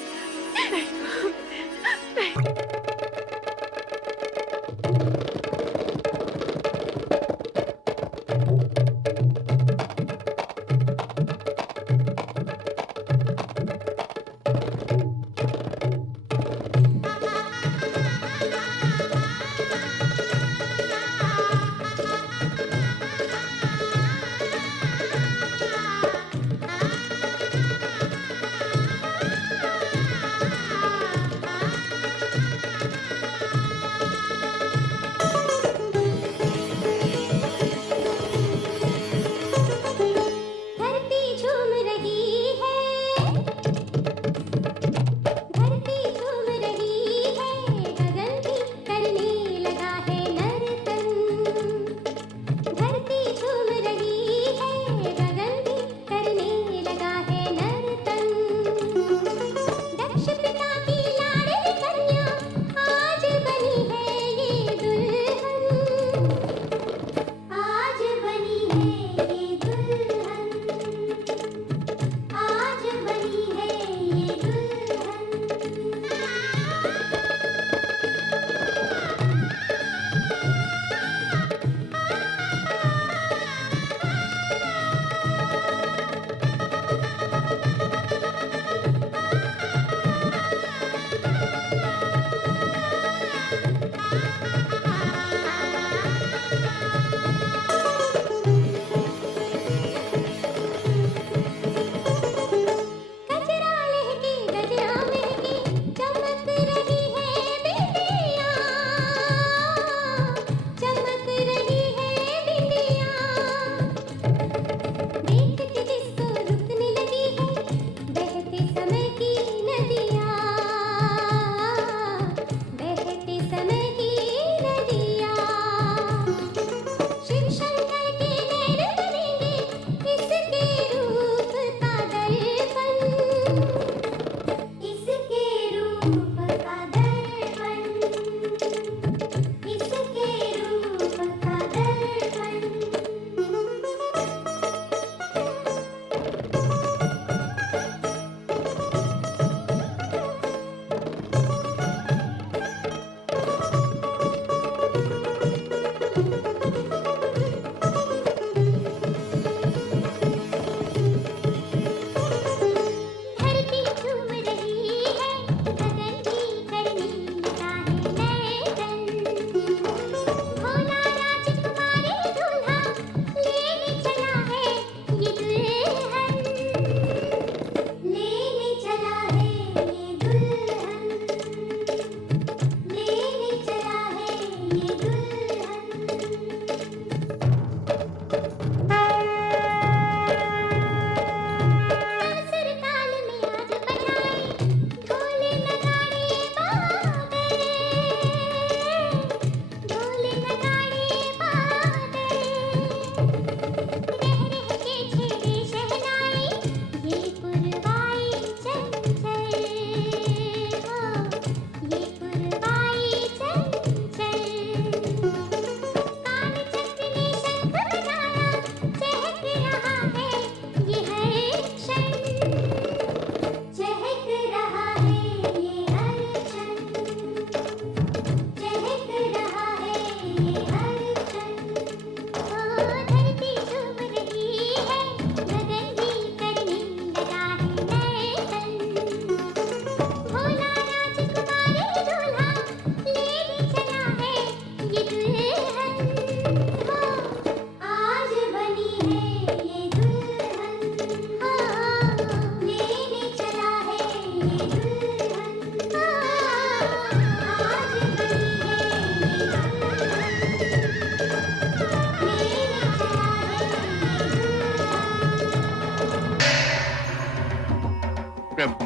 प्रभु,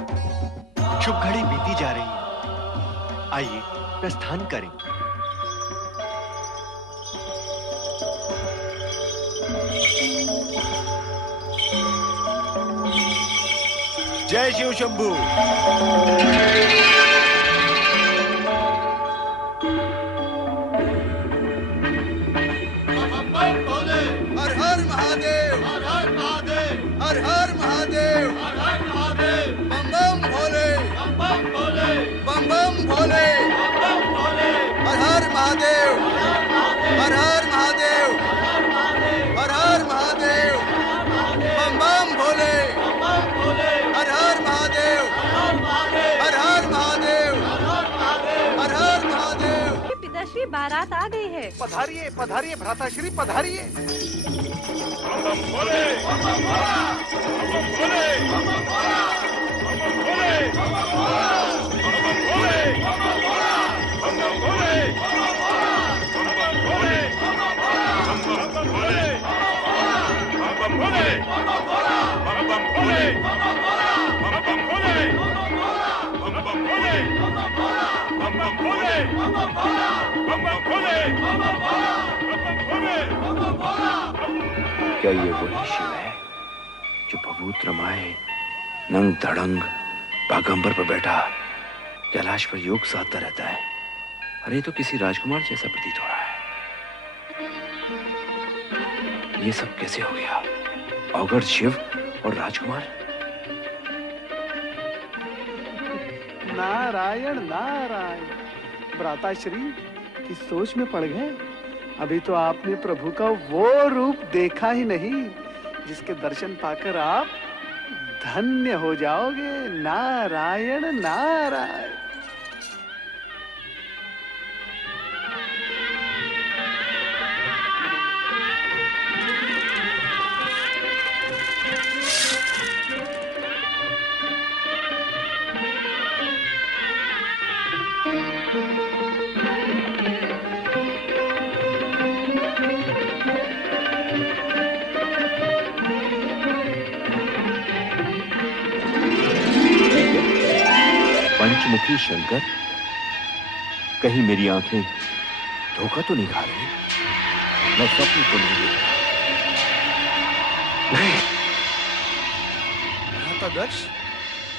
शुभ घड़ी बीती जा रही है, आइए प्रस्थान करें। जय शिव शंभू। हर हर महादेव, हर हर महादेव, हर हर महादेव, हर हर महादेव, बम बम भोले, बम बम भोले, बम बम भोले, बम बम भोले, हर हर महादेव, हर हर महादेव, हर हर महादेव, बम बम भोले, हर हर महादेव, हर हर महादेव, हर हर महादेव। पिताश्री बारात आ गई है। पधारिए पधारिए भ्राताश्री पधारिए। क्या ये वही शिव है जो भभूत रमाए नंग धड़ंग बागंबर पर बैठा कैलाश पर योग साधता रहता है? अरे तो किसी राजकुमार जैसा प्रतीत हो रहा है। ये सब कैसे हो गया? औगड़ शिव और राजकुमार। नारायण नारायण। भ्राताश्री किस सोच में पड़ गए? अभी तो आपने प्रभु का वो रूप देखा ही नहीं जिसके दर्शन पाकर आप धन्य हो जाओगे। नारायण नारायण। पंचमुखी शंकर, कहीं मेरी आंखें धोखा तो नहीं खा रही? मैं स्वप्न तो नहीं देख रहा? भ्रातादक्ष,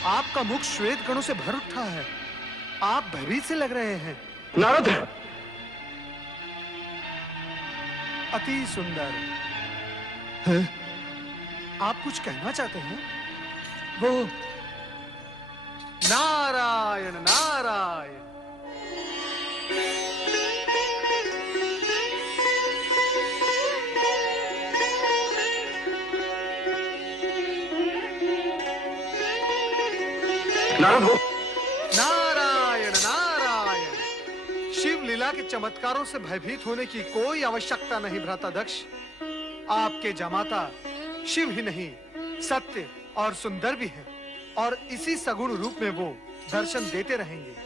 आपका मुख श्वेत कणों से भर उठा है। आप भयभीत से लग रहे हैं। नारद, अति सुंदर है? आप कुछ कहना चाहते हैं? वो नारायण नारायण। नारायण नारायण। शिव लीला के चमत्कारों से भयभीत होने की कोई आवश्यकता नहीं भ्रातादक्ष। आपके जमाता शिव ही नहीं, सत्य और सुंदर भी है, और इसी सगुण रूप में वो दर्शन देते रहेंगे।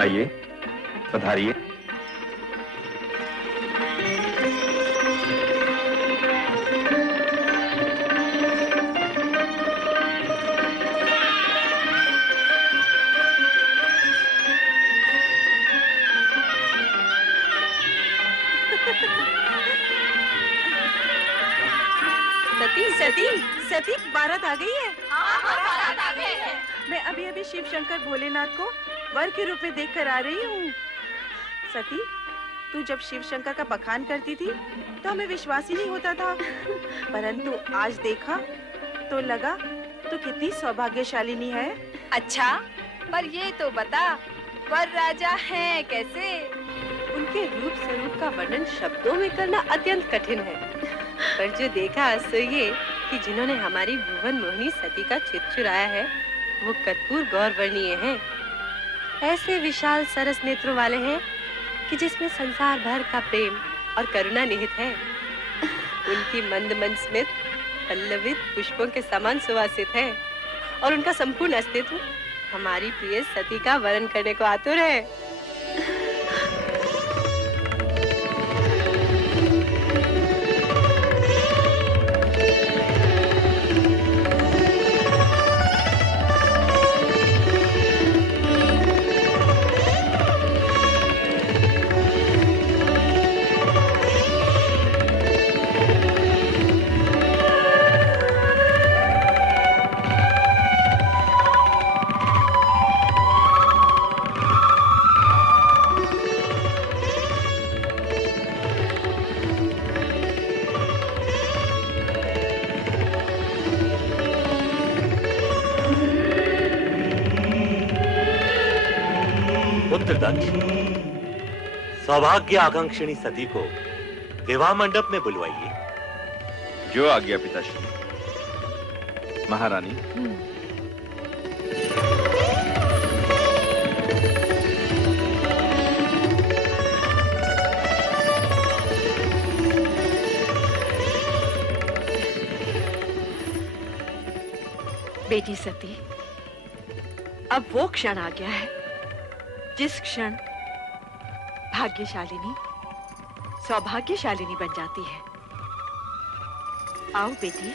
आइए पधारिए। सती सती सती, बारात आ गई है। बारात आ गई है। मैं अभी अभी शिव शंकर भोलेनाथ को वर के रूप में देखकर आ रही हूँ। सती, तू जब शिव शंकर का बखान करती थी तो हमें विश्वास ही नहीं होता था, परंतु आज देखा तो लगा तू कितनी सौभाग्यशालिनी है। अच्छा, पर ये तो बता, वर राजा हैं कैसे? उनके उनके रूप स्वरूप का वर्णन शब्दों में करना अत्यंत कठिन है, पर जो देखा सो ये कि जिन्होंने हमारी भुवन मोहिनी सती का चित चुराया है वो कर्पूर गौरवर्णीय हैं। ऐसे विशाल सरस नेत्रों वाले हैं कि जिसमें संसार भर का प्रेम और करुणा निहित है। उनकी मंद मंद स्मित पल्लवित पुष्पों के समान सुवासित है और उनका संपूर्ण अस्तित्व हमारी प्रिय सती का वर्ण करने को आतुर है। पुत्र दक्ष, सौभाग्य आकांक्षिणी सती को विवाह मंडप में बुलवाइए। जो आज्ञा पिताश्री। महारानी। बेटी सती, अब वो क्षण आ गया है जिस क्षण भाग्यशालिनी सौभाग्यशालिनी बन जाती है। आओ बेटी।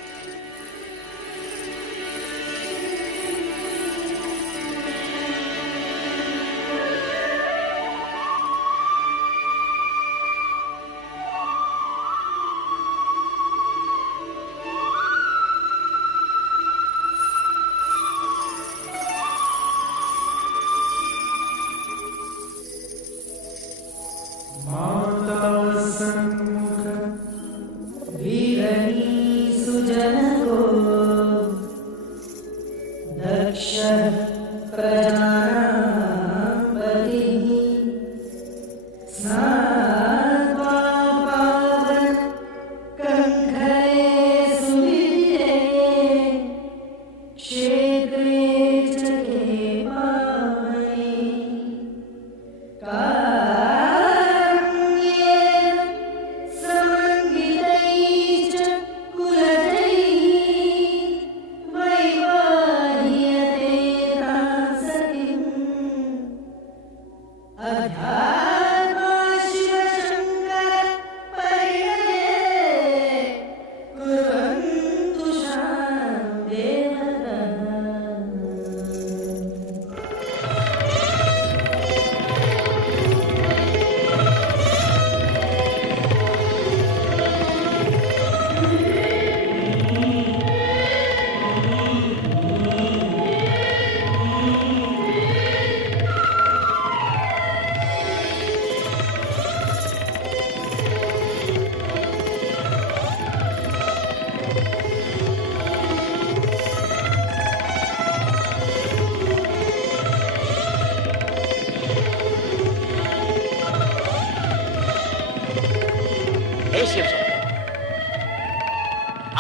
शिव शंकर,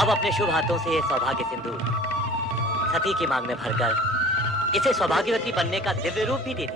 अब अपने शुभ हाथों से ये सौभाग्य सिंदूर सती की मांग में भरकर इसे सौभाग्यवती बनने का दिव्य रूप भी दे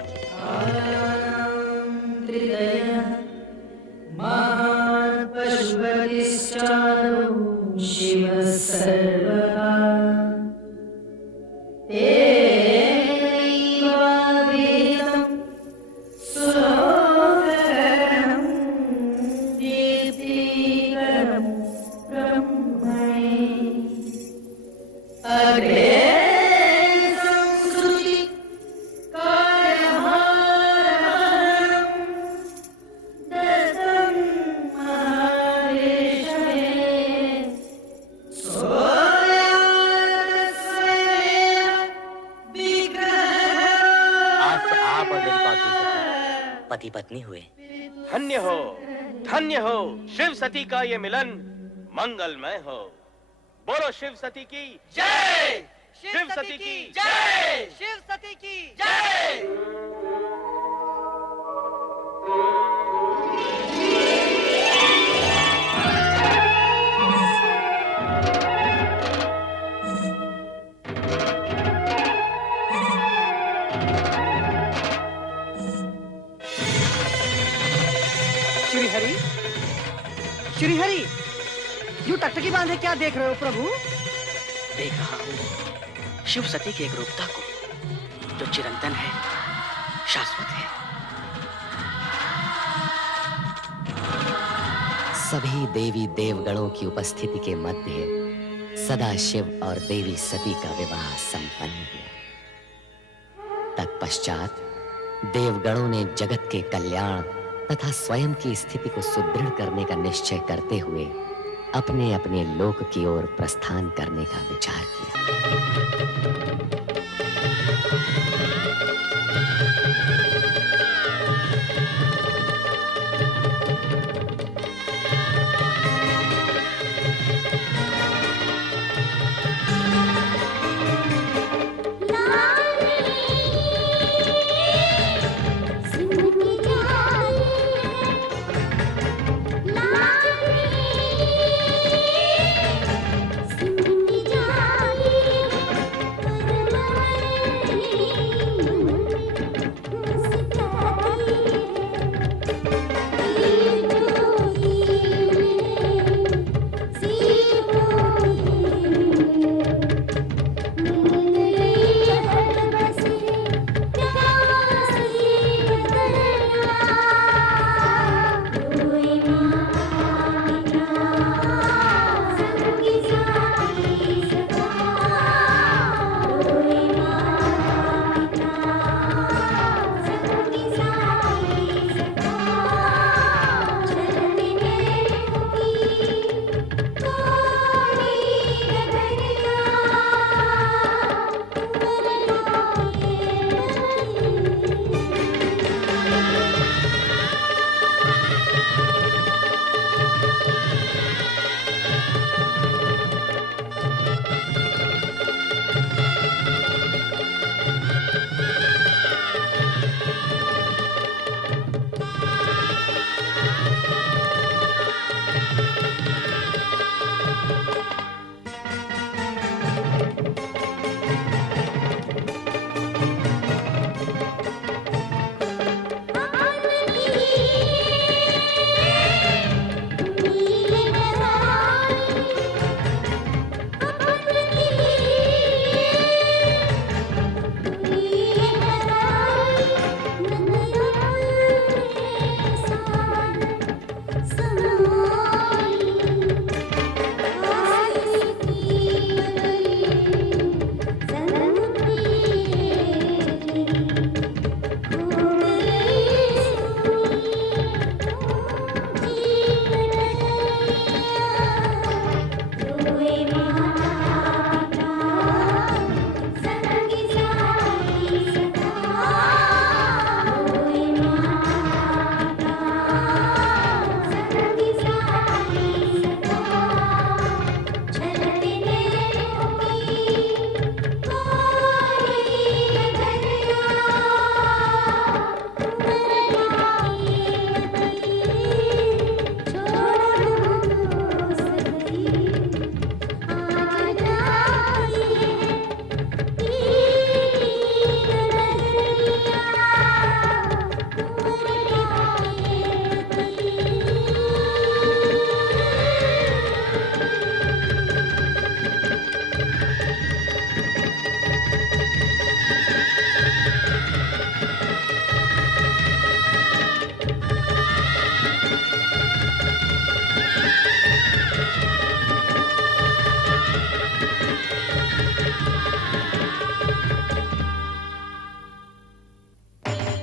पति पत्नी हुए। धन्य हो शिव सती का ये मिलन मंगलमय हो। बोलो शिव सती की जय, शिव सती की जय, शिव सती की जय। श्रीहरि, श्रीहरि, यूं टकटकी बांधे क्या देख रहे हो प्रभु? देख रहा हूँ शिव सती की एक रूपता को जो चिरंतन है, शाश्वत है। सभी देवी देवगणों की उपस्थिति के मध्य सदा शिव और देवी सती का विवाह संपन्न हुआ। तत्पश्चात देवगणों ने जगत के कल्याण तथा स्वयं की स्थिति को सुदृढ़ करने का निश्चय करते हुए अपने अपने लोक की ओर प्रस्थान करने का विचार किया।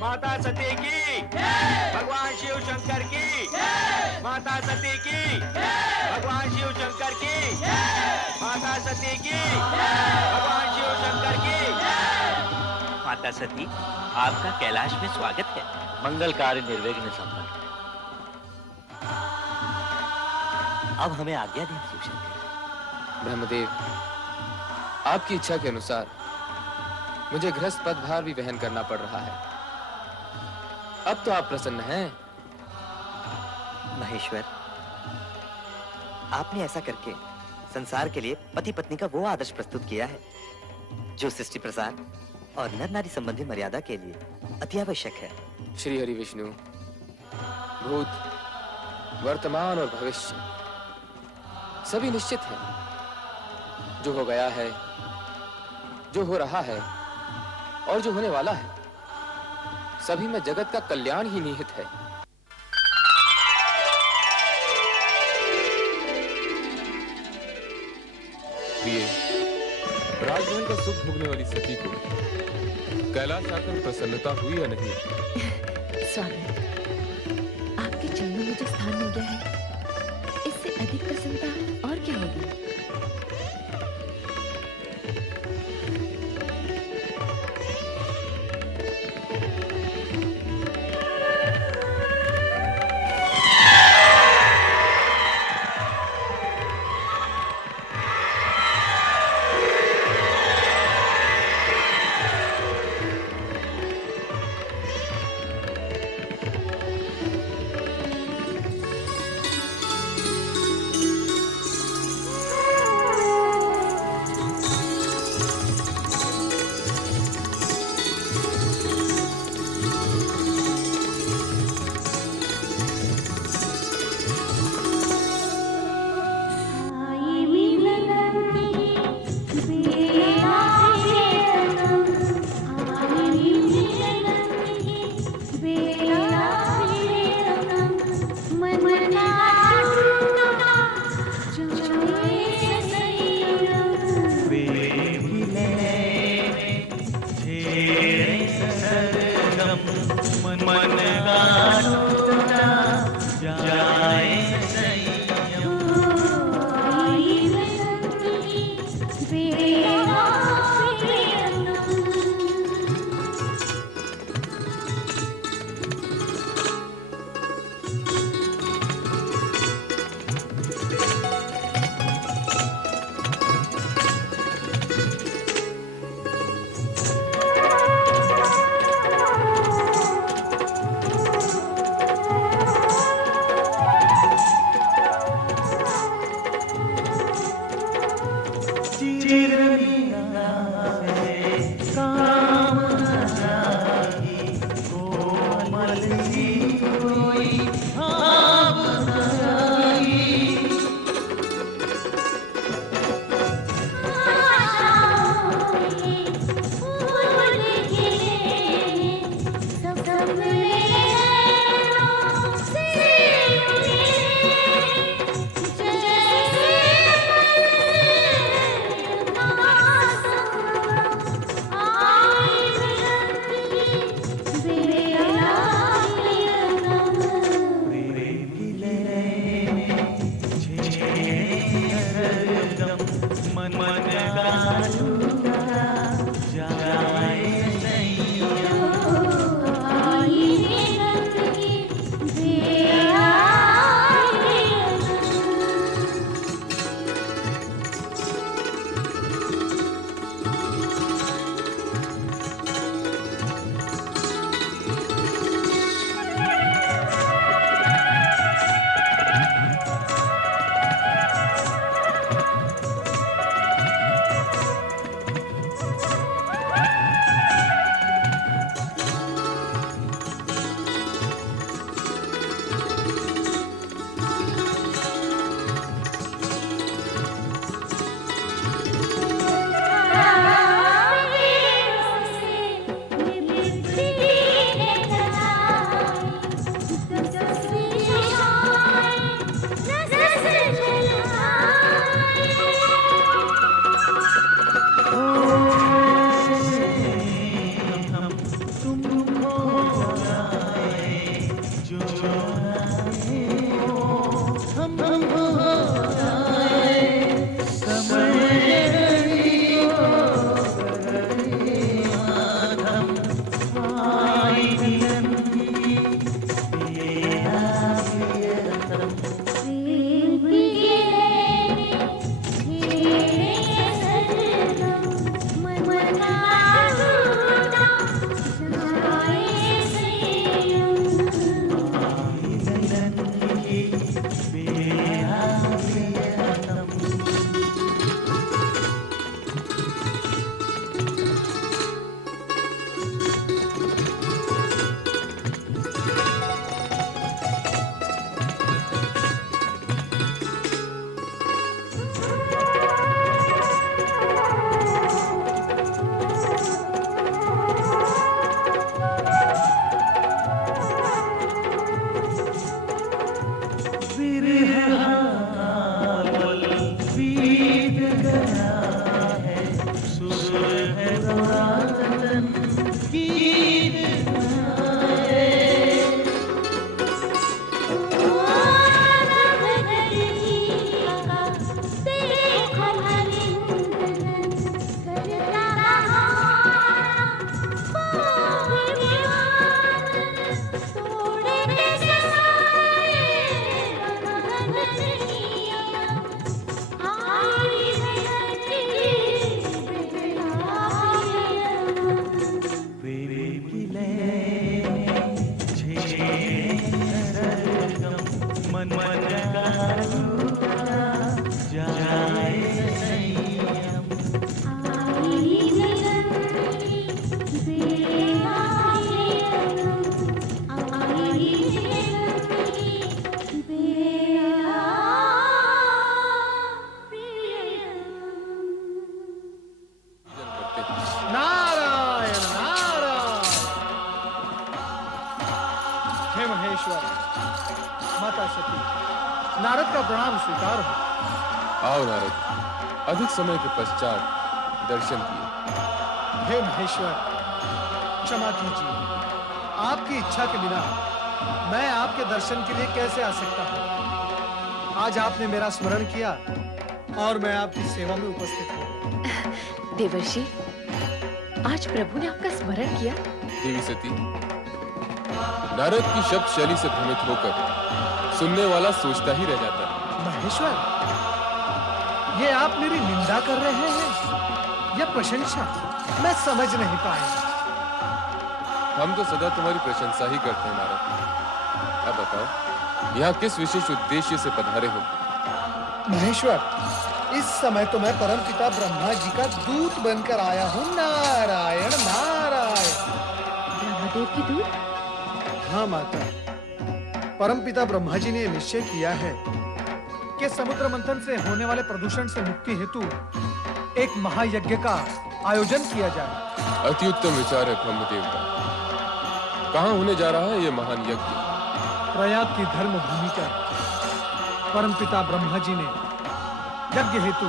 माता सती की, भगवान शिव शंकर की, माता सती की, भगवान शिव शंकर की। माता सती, आपका कैलाश में स्वागत है। मंगल कार्य निर्विघ्न संपन्न। अब हमें आज्ञा दें शिव शंकर। ब्रह्मदेव, आपकी इच्छा के अनुसार मुझे गृहस्थ पदभार भी वहन करना पड़ रहा है। अब तो आप प्रसन्न हैं। महेश्वर, आपने ऐसा करके संसार के लिए पति पत्नी का वो आदर्श प्रस्तुत किया है जो सृष्टि प्रसार और नर नारी संबंधी मर्यादा के लिए अति आवश्यक है। श्री हरि विष्णु, भूत वर्तमान और भविष्य सभी निश्चित है। जो हो गया है, जो हो रहा है और जो होने वाला है, सभी में जगत का कल्याण ही निहित है। प्रिय, राजमहल का सुख भोगने वाली सती को कैलाश आकर प्रसन्नता हुई या नहीं? स्वामी, आपके चरणों में जो स्थान मिल गया है, इससे अधिक प्रसन्नता और क्या होगी? नारायण नारायण। हे महेश्वर, माता सती, नारद का प्रणाम स्वीकार हो। आओ नारद, अधिक समय के पश्चात दर्शन किए। हे महेश्वर, क्षमा कीजिए, आपकी इच्छा के बिना मैं आपके दर्शन के लिए कैसे आ सकता हूँ। आज आपने मेरा स्मरण किया और मैं आपकी सेवा में उपस्थित हूँ। देवर्षि, आज प्रभु ने आपका स्मरण किया। देवी सती, नारद की शब्द शैली से भ्रमित होकर सुनने वाला सोचता ही रह जाता है। महेश्वर, ये आप मेरी निंदा कर रहे हैं या प्रशंसा? मैं समझ नहीं पाया। हम तो सदा तुम्हारी प्रशंसा ही करते हैं नारद। अब बताओ, यहाँ किस विशेष उद्देश्य से पधारे हो? महेश्वर, इस समय तो मैं परमपिता ब्रह्मा जी का दूत बनकर आया हूँ। नारायण नारायण। ब्रह्मदेव की दूत? हाँ माता, परमपिता ब्रह्मा जी ने निश्चय किया है कि समुद्र मंथन से होने वाले प्रदूषण से मुक्ति हेतु एक महायज्ञ का आयोजन किया जाए। अति उत्तम विचार है ब्रह्मदेव का। कहाँ होने जा रहा है ये महान यज्ञ? प्रयाग की धर्म भूमि पर परमपिता ब्रह्मा जी ने यज्ञ हेतु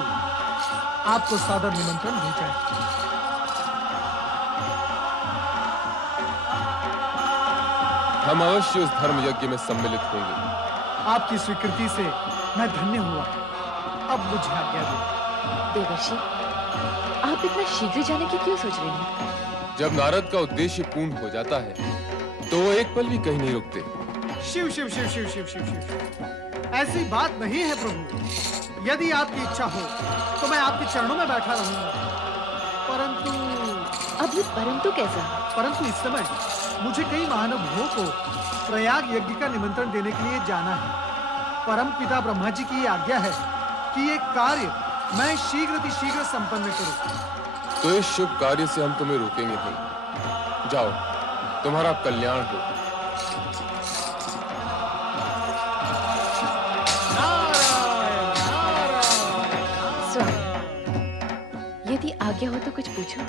आपको सादर निमंत्रण भेजा है। हम अवश्य उस धर्म यज्ञ में सम्मिलित होंगे। आपकी स्वीकृति से मैं धन्य हुआ। अब मुझे आज्ञा दे। देवर्षि, आप इतना शीघ्र जाने की क्यों सोच रहे हैं? जब नारद का उद्देश्य पूर्ण हो जाता है तो वो एक पल भी कहीं नहीं रुकते। शिव शिव शिव शिव शिव शिव शिव, ऐसी बात नहीं है प्रभु। यदि आपकी इच्छा हो तो मैं आपके चरणों में बैठा रहूंगा। परंतु अब ये परंतु कैसा? परंतु इस समय मुझे कई महानुभावों को प्रयाग यज्ञ का निमंत्रण देने के लिए जाना है। परम पिता ब्रह्मा जी की आज्ञा है कि ये कार्य मैं शीघ्र संपन्न करूं। तो इस शुभ कार्य से हम तुम्हें रोकेंगे नहीं। जाओ, तुम्हारा कल्याण हो। स्वामी, यदि आज्ञा हो तो कुछ पूछो।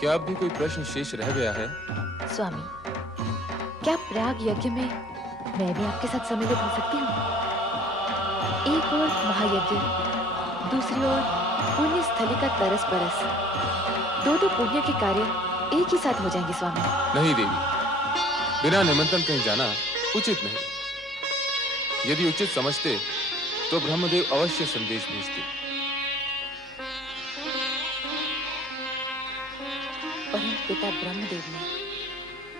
क्या अब भी कोई प्रश्न शेष रह गया है? स्वामी, क्या प्रयाग यज्ञ में मैं भी आपके साथ सम्मिलित हो सकती हूँ? एक ओर महायज्ञ, दूसरी ओर पुण्य स्थली का तरस परस, दो पुण्य के कार्य एक ही साथ हो जाएंगे स्वामी। नहीं देवी, बिना निमंत्रण कहीं जाना उचित नहीं। यदि उचित समझते तो ब्रह्मदेव अवश्य संदेश भेजते। परम पिता ब्रह्मदेव ने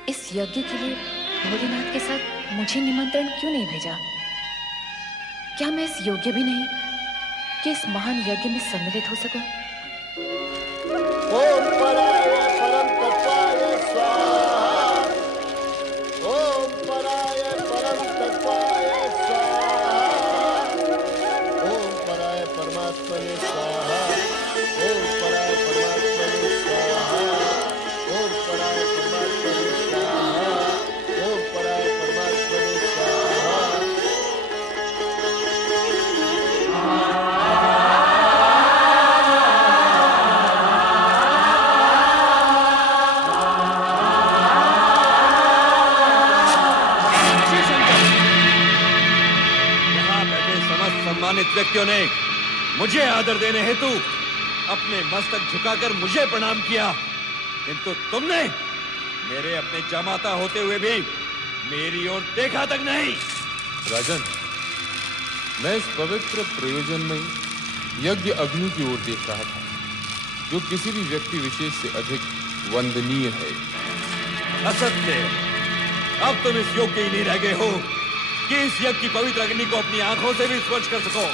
इस यज्ञ के लिए भोलेनाथ के साथ मुझे निमंत्रण क्यों नहीं भेजा? क्या मैं इस योग्य भी नहीं कि इस महान यज्ञ में सम्मिलित हो सकूं? ओम पराय परम तत्वाय स्वाहा। ओम पराय परम तत्वाय स्वाहा। ओम पराय परमात्मने स्वाहा। ओम पराय परमात्मने स्वाहा। ओम पराय परमात्मने स्वाहा। ओम पराय परमात्मने स्वाहा। सम्मानित व्यक्तियों ने मुझे आदर देने हेतु अपने मस्तक झुकाकर मुझे प्रणाम किया, किंतु तुमने मेरे अपने जामाता होते हुए भी मेरी ओर देखा तक नहीं। राजन, मैं इस पवित्र प्रयोजनमय यज्ञ अग्नि की ओर देख रहा था, जो किसी भी व्यक्ति विशेष से अधिक वंदनीय है। असत्य, अब तुम इस योग्य ही नहीं रह गए हो कि इस यज्ञ की पवित्र अग्नि को अपनी आंखों से भी स्पर्श कर सको।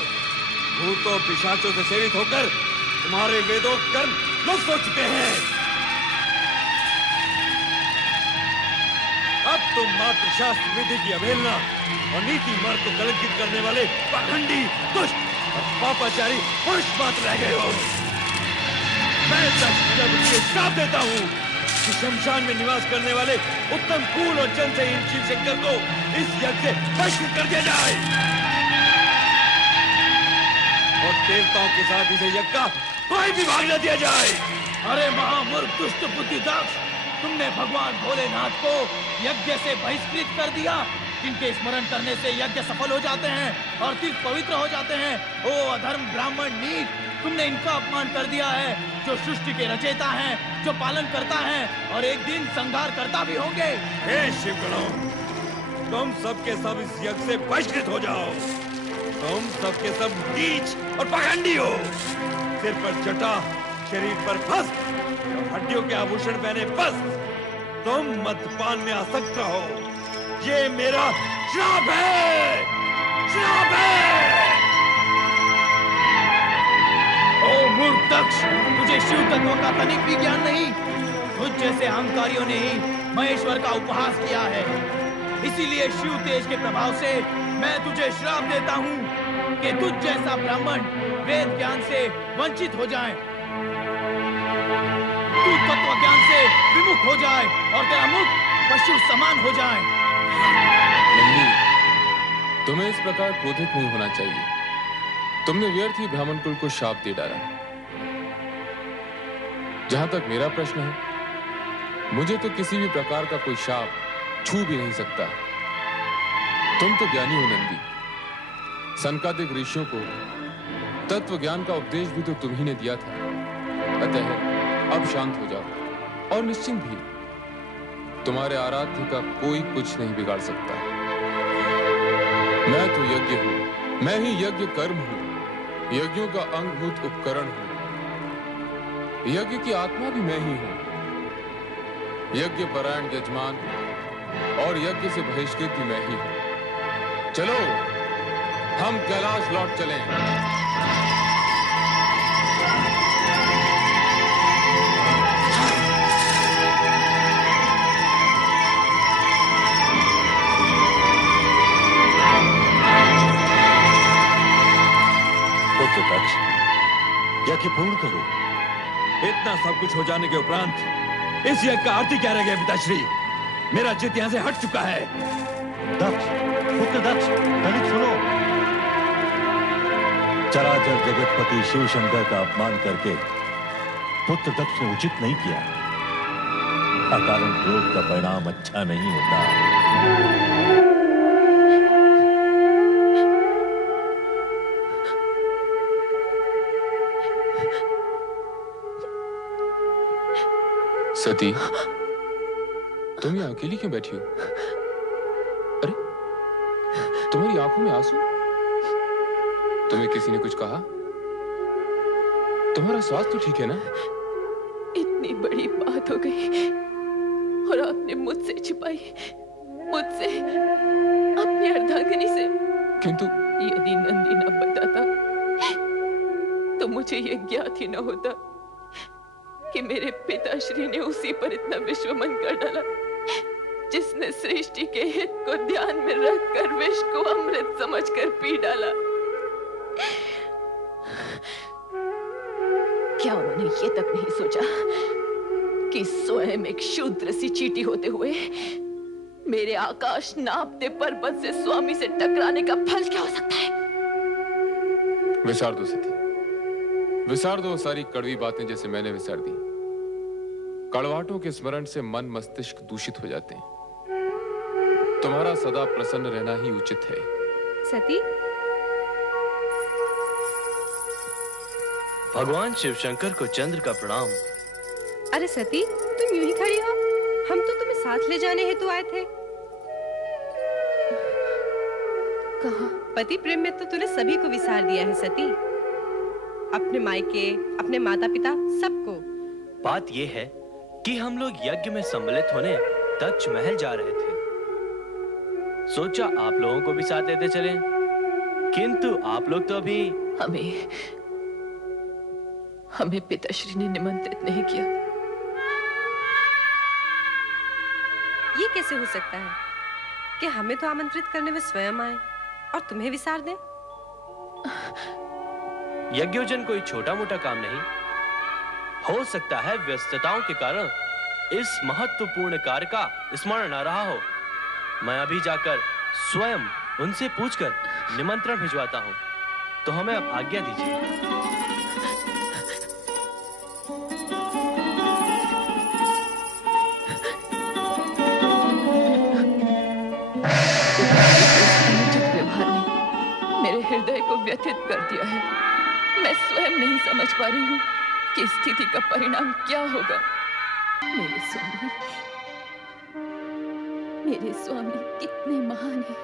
भूतों पिशाचों से सेवित होकर तुम्हारे वेदों कर्म लुप्त हो चुके हैं। अब तुम मात्र शास्त्र विधि की अवहेलना और नीति मार्ग को कलंकित करने वाले पाखंडी, दुष्ट और पापाचारी पुरुष मात्र रह गए हो। मैं दक्ष श्राप देता हूँ कि शमशान में निवास करने वाले उत्तम कुल और जन से इन शिव शंकर को इस यज्ञ से बहिष्कृत कर दिया जाए और देवताओं के साथ इसे यज्ञ का कोई भी भाग न दिया जाए। अरे महामूर्ख दुष्ट बुद्धि दक्ष, तुमने भगवान भोलेनाथ को यज्ञ से बहिष्कृत कर दिया, जिनके स्मरण करने से यज्ञ सफल हो जाते हैं और तीर्थ पवित्र हो जाते हैं। ओ अधर्म ब्राह्मण नीच, तुमने इनका अपमान कर दिया है, जो सृष्टि के रचयिता हैं, जो पालन करता है और एक दिन संहार करता भी होंगे। हे शिवगणों, तुम सबके सब इस यज्ञ से बहिष्कृत हो जाओ। तुम सबके सब नीच और पाखंडी हो। सिर पर जटा, शरीर पर भस्म, हड्डियों के आभूषण पहने भस्म, तुम मद्यपान में आसक्त रहो। ये मेरा श्राप है, श्राप है। ओ मूर्ख दक्ष, तुझे शिव तत्व का तनिक भी ज्ञान नहीं। तुझ जैसे अहंकारियों ने ही महेश्वर का उपहास किया है। इसीलिए शिव तेज के प्रभाव से मैं तुझे श्राप देता हूँ कि तुझ जैसा ब्राह्मण वेद ज्ञान से वंचित हो जाए, तू तत्व ज्ञान से विमुख हो जाए और तेरा मुख पशु समान हो जाए। नंदी, तुम्हें इस प्रकार क्रोधित नहीं होना चाहिए। तुमने व्यर्थ ही ब्राह्मण कुल को शाप दे डाला। जहां तक मेरा प्रश्न है, मुझे तो किसी भी प्रकार का कोई शाप छू भी नहीं सकता। तुम तो ज्ञानी हो नंदी। सनकादिक ऋषियों को तत्व ज्ञान का उपदेश भी तो तुम ही ने दिया था। अतः अब शांत हो जाओ और निश्चिंत भी। तुम्हारे आराध्य का कोई कुछ नहीं बिगाड़ सकता। मैं तो यज्ञ हूं, मैं ही यज्ञ कर्म हूं, यज्ञों का अंगभूत उपकरण हूं। यज्ञ की आत्मा भी मैं ही हूं, यज्ञ परायण यजमान और यज्ञ से बहिष्कृत भी मैं ही हूं। चलो हम कैलाश लौट चलें। पुत्र दक्ष, यज्ञ पूर्ण करो। इतना सब कुछ हो जाने के उपरांत इस यज्ञ का आरती क्या रह गया पिताश्री? मेरा चित्त यहाँ से हट चुका है। दक्ष, पुत्र दक्ष, दलित सुनो। चराचर जगतपति शिव शंकर का अपमान करके पुत्र दक्ष ने उचित नहीं किया। अकारण क्रोध का परिणाम अच्छा नहीं होता। सती, तुम यहाँ अकेली क्यों बैठी हो? अरे, तुम्हारी आंखों में आंसू? तुम्हें किसी ने कुछ कहा? तुम्हारा स्वास्थ्य तो ठीक है ना? इतनी बड़ी बात हो गई और आपने मुझसे छिपाई, मुझसे, अपनी अर्धांगिनी से। किंतु यदि नंदी न बताता तो मुझे ये ज्ञात ही न होता कि मेरे पिताश्री ने उसी पर इतना विश्वमन कर डाला, जिसने सृष्टि के हित को ध्यान में रखकर विष को अमृत समझकर पी डाला। क्या उन्होंने ये तक नहीं सोचा कि स्वयं एक शूद्र सी चींटी होते हुए मेरे आकाश नापते पर्वत से स्वामी से टकराने का फल क्या हो सकता है? विसार दो सती, विसार दो सारी कड़वी बातें जैसे मैंने विसार दी। कड़वाहटों के स्मरण से मन मस्तिष्क दूषित हो जाते हैं। तुम्हारा सदा प्रसन्न रहना ही उचित है। सती, भगवान शिव शंकर को चंद्र का प्रणाम। अरे सती, तुम यूं ही खड़ी हो? हम तो तुम्हें साथ ले जाने हेतु आए थे। कहाँ? पति प्रेम में तो तूने सभी को विसार दिया है सती, अपने मायके, अपने माता पिता, सबको। बात ये है कि हम लोग यज्ञ में सम्मिलित होने दक्ष महल जा रहे थे। सोचा आप लोगों को भी साथ लेते चलें, किंतु आप लोग तो अभी हमें पिताश्री ने निमंत्रित नहीं किया। ये कैसे हो सकता है कि हमें तो आमंत्रित करने में स्वयं आए और तुम्हें विसार दें? यज्ञोजन कोई छोटा मोटा काम नहीं। हो सकता है व्यस्तताओं के कारण इस महत्वपूर्ण कार्य का स्मरण न रहा हो। मैं अभी जाकर स्वयं उनसे पूछकर निमंत्रण भिजवाता हूँ। तो हमें अब आज्ञा दीजिए। मेरे हृदय को व्यथित कर दिया है। मैं स्वयं नहीं समझ पा रही हूँ कि स्थिति का परिणाम क्या होगा। मेरे स्वामी कितने महान हैं।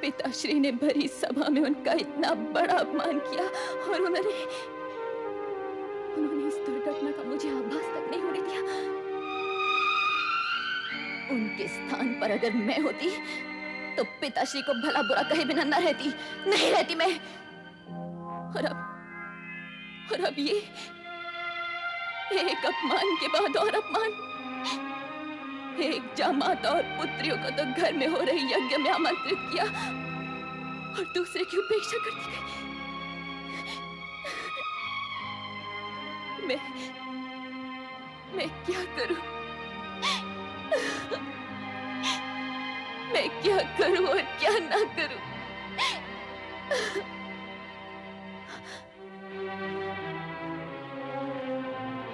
पिताश्री ने भरी सभा में उनका इतना बड़ा अपमान किया और उन्होंने इस दुर्घटना का मुझे आभास तक नहीं होने दिया। उनके स्थान पर अगर मैं होती तो पिताश्री को भला बुरा कहे बिना नहीं रहती मैं। और अब ये एक अपमान के बाद और अपमान। एक जामाता और पुत्रियों को तो घर में हो रही यज्ञ में आमंत्रित किया और दूसरे की उपेक्षा कर दी गई। मैं क्या करूं? मैं क्या करूं और क्या ना करूं?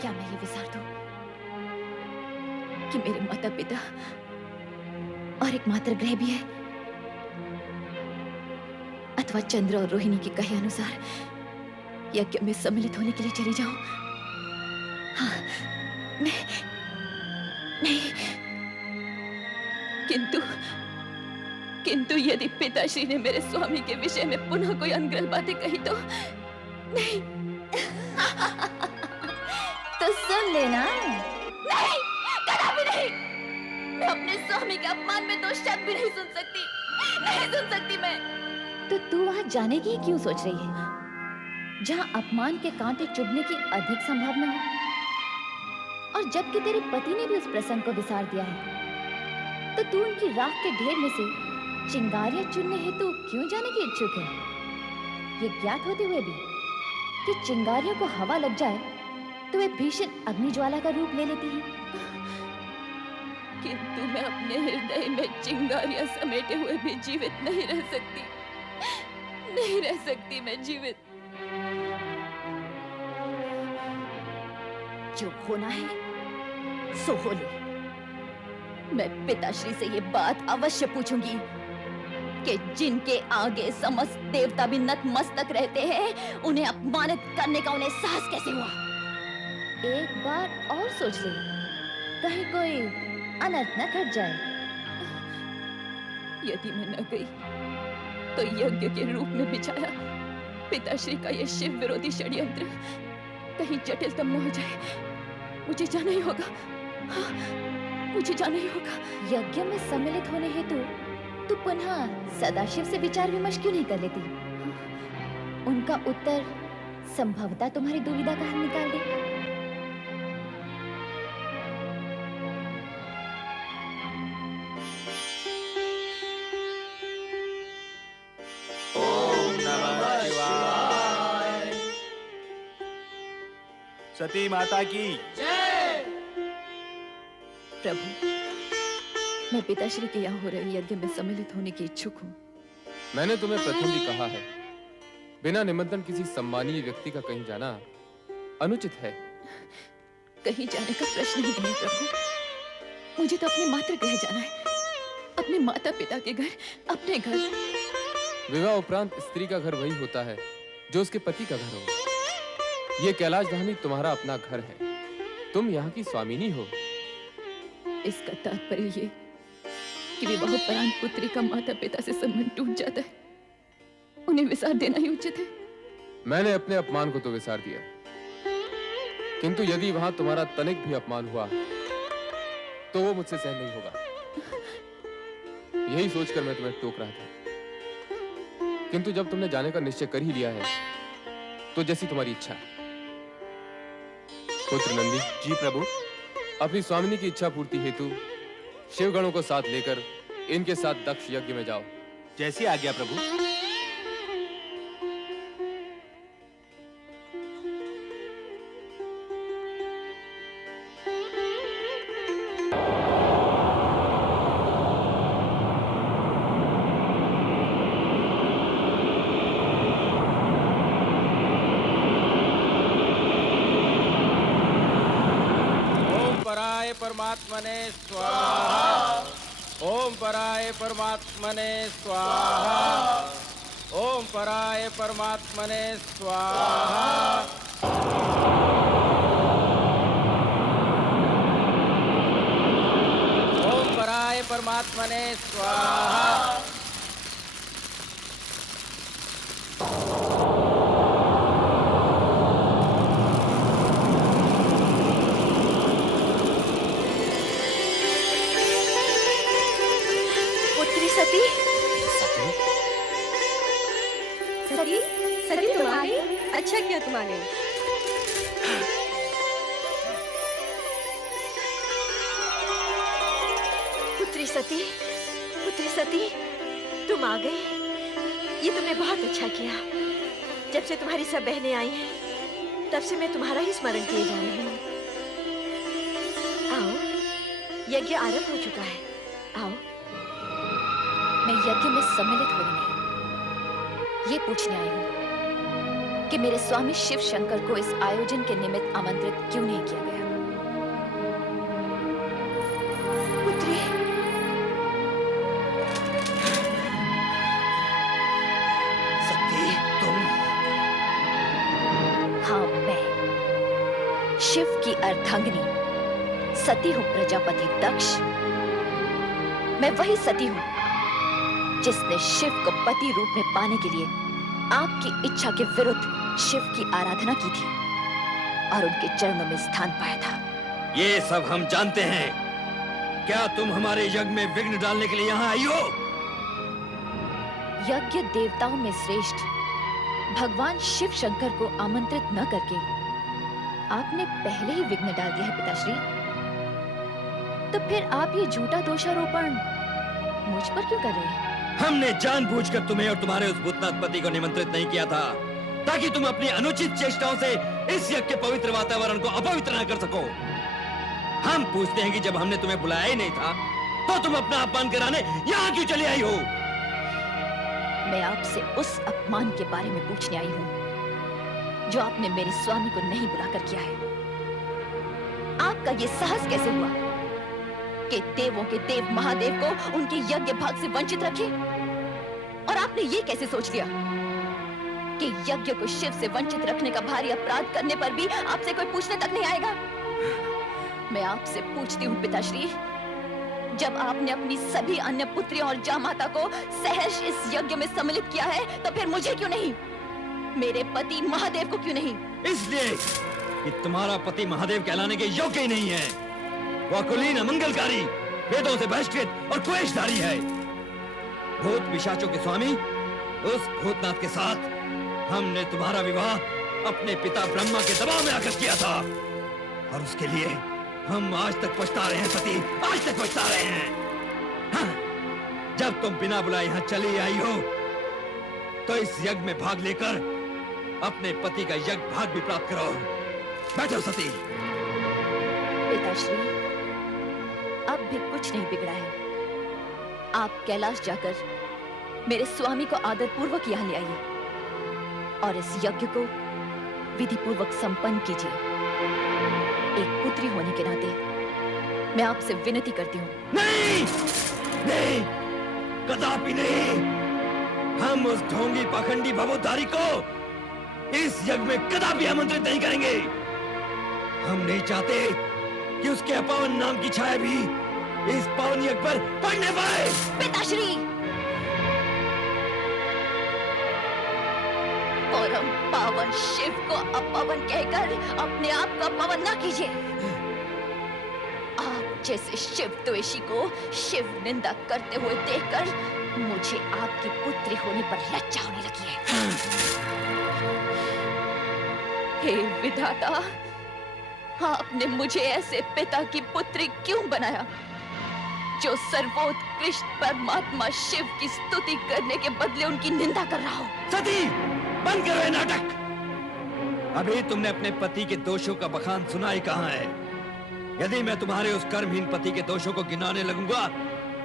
क्या मैं ये विचार दूं कि मेरे माता पिता और एक मात्र ग्रह भी है, अथवा चंद्र और रोहिणी के कहे अनुसार यज्ञ में सम्मिलित होने के लिए चली जाऊं? हाँ, नहीं, किंतु यदि पिताश्री ने मेरे स्वामी के विषय में पुनः कोई अनर्गल बातें कही तो नहीं। तो सुन लेना। नहीं, कदापि नहीं। मैं अपने स्वामी के अपमान में दो शब्द भी नहीं सुन सकती मैं। तो तू वहां जाने की क्यों सोच रही है, जहां अपमान के कांटे चुभने की अधिक संभावना हो? और जबकि तेरे पति ने भी उस प्रसंग को विसार दिया है, तो तू उनकी राख के ढेर में से चिंगारियां चुनने हेतु क्यों जाने की इच्छुक है? ये ज्ञात होते हुए भी कि चिंगारियों को हवा लग जाए तो वे भीषण अग्निज्वाला का रूप ले लेती हैं। किंतु मैं अपने हृदय में चिंगारियां समेटे हुए भी जीवित नहीं रह सकती मैं जीवित। जो होना है सो हो ले। मैं पिताश्री से ये बात अवश्य पूछूंगी कि जिनके आगे समस्त देवता भी नतमस्तक रहते हैं, उन्हें अपमानित करने का उन्हें साहस कैसे हुआ? एक बार और सोच ले, कहीं कोई अनर्थ न घट जाए। यदि मैं न गई तो यज्ञ के रूप में बिछाया पिताश्री का ये शिव विरोधी षड्यंत्र कहीं जटिलतम न हो जाए। मुझे जाना ही होगा। हाँ, मुझे जाना ही होगा। यज्ञ में सम्मिलित होने हेतु तू पुनः सदाशिव से विचार विमर्श क्यों नहीं कर लेती? उनका उत्तर संभवतः तुम्हारी दुविधा का हल निकाल दे। सती माता की जय। प्रभु, मैं पिताश्री के यहाँ हो रहे यज्ञ में सम्मिलित होने की इच्छुक हूँ। मैंने तुम्हें प्रथम भी कहा है, बिना निमंत्रण किसी सम्मानीय व्यक्ति का कहीं जाना अनुचित है। कहीं जाने का प्रश्न ही नहीं प्रभु। मुझे तो अपने मातृगृह जाना है, अपने माता पिता के घर, अपने घर। विवाह उपरांत स्त्री का घर वही होता है जो उसके पति का घर हो। ये कैलाश धामी तुम्हारा अपना घर है, तुम यहाँ की स्वामिनी हो। इसका तात्पर्य ये कि विवाह उपरांत पुत्री का माता पिता से संबंध टूट जाता है, उन्हें विसार देना ही उचित है। मैंने अपने अपमान को तो विसार दिया, किंतु यदि वहां तुम्हारा तनिक भी अपमान हुआ तो वो मुझसे सहन नहीं होगा। यही सोचकर मैं तुम्हें टोक रहा था, किंतु जब तुमने जाने का निश्चय कर ही लिया है तो जैसी तुम्हारी इच्छा। पुत्र नंदी। जी प्रभु। अपनी स्वामिनी की इच्छा पूर्ति हेतु शिवगणों को साथ लेकर इनके साथ दक्ष यज्ञ में जाओ। जैसी आज्ञा प्रभु। परमात्मने स्वाहा। ओम पराय परमात्मने स्वाहा। ओम पराय परमात्मने स्वाहा। ओम पराय परमात्मने स्वाहा। सती, सती, सती तुम आ गई? अच्छा किया तुम आ गई। पुत्री सती, तुम आ गई। ये तुमने बहुत अच्छा किया। जब से तुम्हारी सब बहनें आई हैं, तब से मैं तुम्हारा ही स्मरण किए जा रही हूँ। आओ, यज्ञ आरंभ हो चुका है। आओ। मैं यज्ञ में सम्मिलित होने नहीं, ये पूछने आई हूँ कि मेरे स्वामी शिव शंकर को इस आयोजन के निमित्त आमंत्रित क्यों नहीं किया गया। पुत्री, सती, तुम? हाँ, मैं शिव की अर्धांगिनी सती हूँ प्रजापति दक्ष। मैं वही सती हूँ जिसने शिव को पति रूप में पाने के लिए आपकी इच्छा के विरुद्ध शिव की आराधना की थी और उनके चरणों में स्थान पाया था। ये सब हम जानते हैं। क्या तुम हमारे यज्ञ में विघ्न डालने के लिए यहाँ आई हो? यज्ञ देवताओं में श्रेष्ठ भगवान शिव शंकर को आमंत्रित न करके आपने पहले ही विघ्न डाल दिया है पिताश्री। तो फिर आप ये झूठा दोषारोपण मुझ पर क्यों कर रहे हैं? हमने जानबूझकर तुम्हें और तुम्हारे उस भूतनाथ पति को निमंत्रित नहीं किया था ताकि तुम अपनी अनुचित चेष्टाओं से इस यज्ञ के पवित्र वातावरण को अपवित्र न कर सको। हम पूछते हैं कि जब हमने तुम्हें बुलाया ही नहीं था तो तुम अपना अपमान कराने यहाँ क्यों चली आई हो? मैं आपसे उस अपमान के बारे में पूछने आई हूँ जो आपने मेरे स्वामी को नहीं बुलाकर किया है। आपका ये साहस कैसे हुआ कि देवों के देव महादेव को उनके यज्ञ भाग से वंचित रखे? और आपने ये कैसे सोच लिया कि यज्ञ को शिव से वंचित रखने का भारी अपराध करने पर भी आपसे कोई पूछने तक नहीं आएगा? मैं आपसे पूछती हूँ पिताश्री, जब आपने अपनी सभी अन्य पुत्रियों और जामाता को सहर्ष इस यज्ञ में सम्मिलित किया है तो फिर मुझे क्यों नहीं? मेरे पति महादेव को क्यों नहीं? इसलिए कि तुम्हारा पति महादेव कहलाने के योग्य ही नहीं है। वह कुलीन अमंगलकारी, वेदों से बहिष्कृत और क्लेशधारी है। भूत पिशाचों के स्वामी उस भूतनाथ के साथ हमने तुम्हारा विवाह अपने पिता ब्रह्मा के दबाव में आकर किया था और उसके लिए हम आज तक पछता रहे हैं सती, आज तक पछता रहे हैं। हाँ, जब तुम बिना बुलाए यहाँ चली आई हो तो इस यज्ञ में भाग लेकर अपने पति का यज्ञ भाग भी प्राप्त करो। बैठो सती। पिताश्री, अब भी कुछ नहीं बिगड़ा है। आप कैलाश जाकर मेरे स्वामी को आदर पूर्वक यहाँ ले आइए और इस यज्ञ को विधि पूर्वक संपन्न कीजिए। एक पुत्री होने के नाते मैं आपसे विनती करती हूँ। नहीं, नहीं, कदापि नहीं। हम उस ढोंगी पाखंडी भवोद्धारी को इस यज्ञ में कदापि आमंत्रित नहीं करेंगे। हम नहीं चाहते कि उसके अपावन नाम की छाया भी इस पावन यज्ञ पर पड़ने पाए। पिताश्री, परम पावन शिव को अपवन कहकर अपने आप को अपवन ना कीजिए। आप जैसे शिव द्वेषी को शिव निंदा करते हुए देखकर मुझे आपकी पुत्री होने पर लज्जा होने लगी है। हे विधाता, आपने मुझे ऐसे पिता की पुत्री क्यों बनाया जो सर्वोत्कृष्ट परमात्मा शिव की स्तुति करने के बदले उनकी निंदा कर रहा हो। सती, बंद करो ये नाटक। अभी तुमने अपने पति के दोषों का बखान सुना ही कहां है। यदि मैं तुम्हारे उस कर्महीन पति के दोषों को गिनाने लगूंगा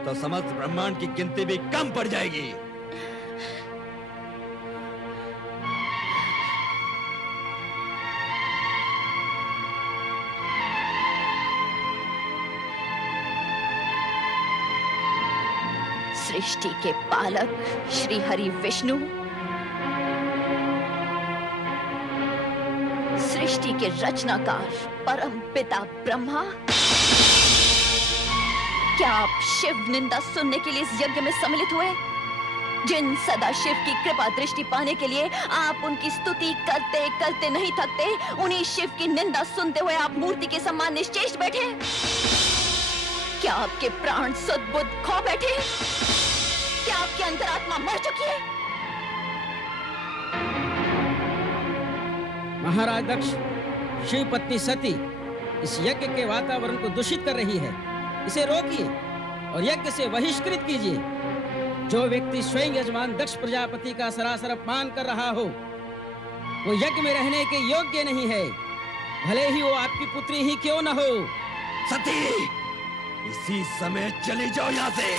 तो समस्त ब्रह्मांड की गिनती भी कम पड़ जाएगी। सृष्टि के पालक श्री हरि विष्णु, सृष्टि के रचनाकार परम पिता ब्रह्मा, क्या आप शिव निंदा सुनने के लिए इस यज्ञ में सम्मिलित हुए? जिन सदाशिव की कृपा दृष्टि पाने के लिए आप उनकी स्तुति करते करते नहीं थकते, उन्हीं शिव की निंदा सुनते हुए आप मूर्ति के समान निश्चेष्ट बैठे? क्या आपके प्राण सुध बुद्ध खो बैठे? क्या आपकी अंतरात्मा मर चुकी है? महाराज दक्ष, शिव पत्नी सती इस यज्ञ के वातावरण को दूषित कर रही है। इसे रोकिए और यज्ञ से बहिष्कृत कीजिए। जो व्यक्ति स्वयं यजमान दक्ष प्रजापति का सरासर अपमान कर रहा हो वो यज्ञ में रहने के योग्य नहीं है, भले ही वो आपकी पुत्री ही क्यों न हो। सती, इसी समय चली जाओ यहाँ से।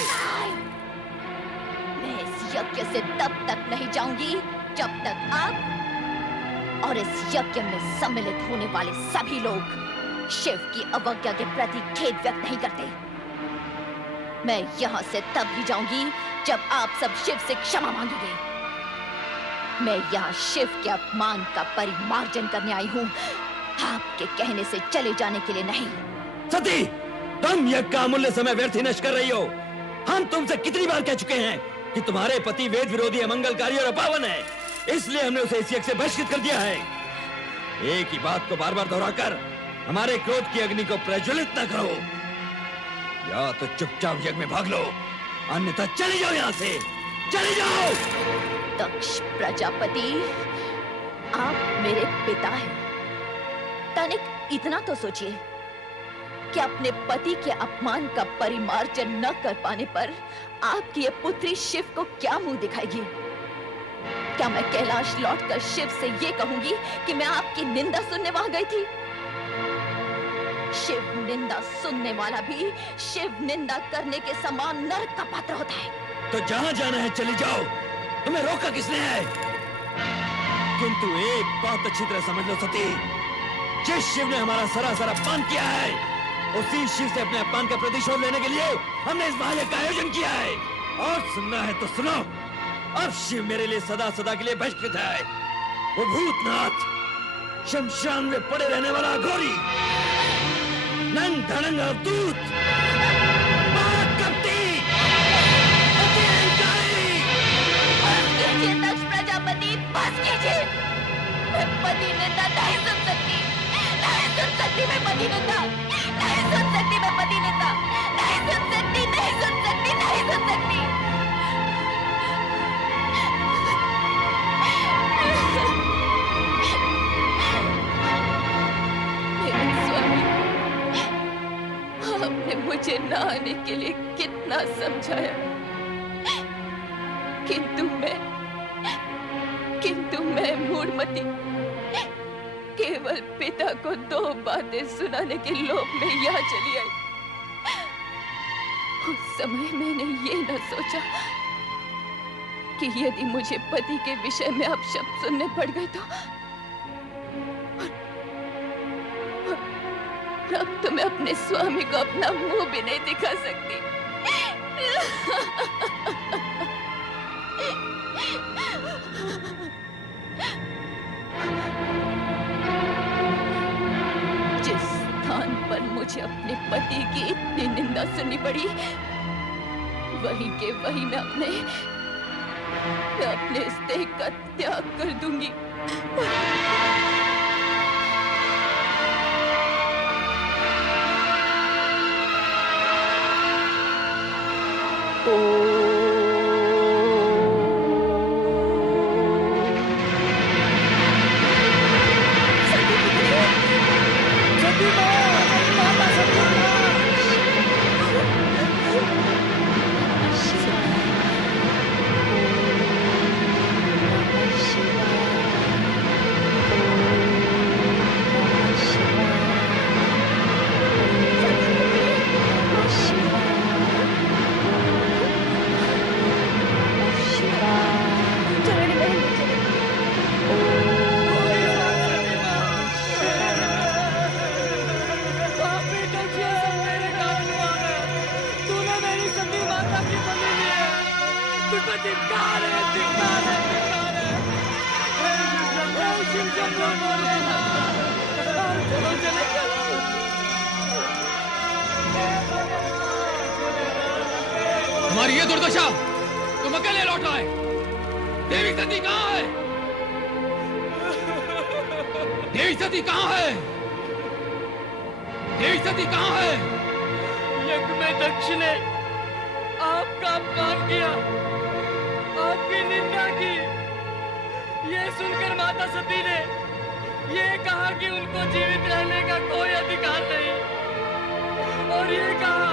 मैं इस यज्ञ से तब तक नहीं जाऊंगी जब तक आप और इस यज्ञ में सम्मिलित होने वाले सभी लोग शिव की अवज्ञा के प्रति खेद व्यक्त नहीं करते। मैं यहाँ से तब ही जाऊंगी जब आप सब शिव से क्षमा मांगेंगे। मैं यहाँ शिव के अपमान का परिमार्जन करने आई हूँ, आपके कहने से चले जाने के लिए नहीं। सती, तुम यज्ञ का अमूल्य समय व्यर्थ ही नष्ट कर रही हो। हम तुमसे कितनी बार कह चुके हैं कि तुम्हारे पति वेद विरोधी, अमंगलकारी और अपावन है, इसलिए हमने उसे इस यज्ञ से बहिष्कृत कर दिया है। एक ही बात को बार बार दोहराकर हमारे क्रोध की अग्नि को प्रज्वलित न करो। या तो चुपचाप यज्ञ में भाग लो, अन्यथा चली जाओ यहाँ से, चली जाओ। दक्ष प्रजापति, आप मेरे पिता हैं। तनिक इतना तो सोचिए कि अपने पति के अपमान का परिमार्जन न कर पाने पर आपकी ये पुत्री शिव को क्या मुंह दिखाएगी? क्या मैं कैलाश लौटकर शिव से ये कहूंगी कि मैं आपकी निंदा सुनने वहां गई थी? शिव निंदा सुनने वाला भी शिव निंदा करने के समान नरक का पात्र होता है। तो जहां जाना है चली जाओ, तुम्हें रोका किसने है? किंतु एक बात अच्छी तरह समझ लो सती, जिस शिव ने हमारा सरासर अपमान किया है, उसी शिव से अपने अपमान का प्रतिशोध लेने के लिए हमने इस महायज्ञ का आयोजन किया है। और सुनना है तो सुनो, अब शिव मेरे लिए सदा सदा के लिए बहिष्कृत है। वो भूतनाथ, शमशान में पड़े रहने वाला घोरी, नंग धड़ंग अवधूत, दक्ष प्रजापति, बस कीजिए। मैं पति निंदा नहीं सुन सकती, नहीं सुन सकती मैं पति निंदा, नहीं सुन सकती मैं पति निंदा, नहीं सुन सकती, नहीं सुन सकती, नहीं सुन सकती। मेरे स्वामी, आपने मुझे न आने के लिए कितना समझाया, किंतु मैं मूढ़मती केवल पिता को 2 बातें सुनाने के लोभ में यहाँ चली आई। उस समय मैंने ये न सोचा कि यदि मुझे पति के विषय में आप शब्द सुनने पड़ गए तो अब तो मैं अपने स्वामी को अपना मुंह भी नहीं दिखा सकती। बात सुननी पड़ी, वही के वही मैं अपने इस देह का त्याग कर दूंगी। तुम्हारी ये दुर्दशा, तुम अकेले लौट आए। देवी सती कहाँ है? देवी सती कहाँ है? देवी सती कहाँ है? यज्ञ में दक्ष ने आपका अपमान किया, आपकी निंदा की। ये सुनकर माता सती ने ये कहा कि उनको जीवित रहने का कोई अधिकार नहीं, और ये कहा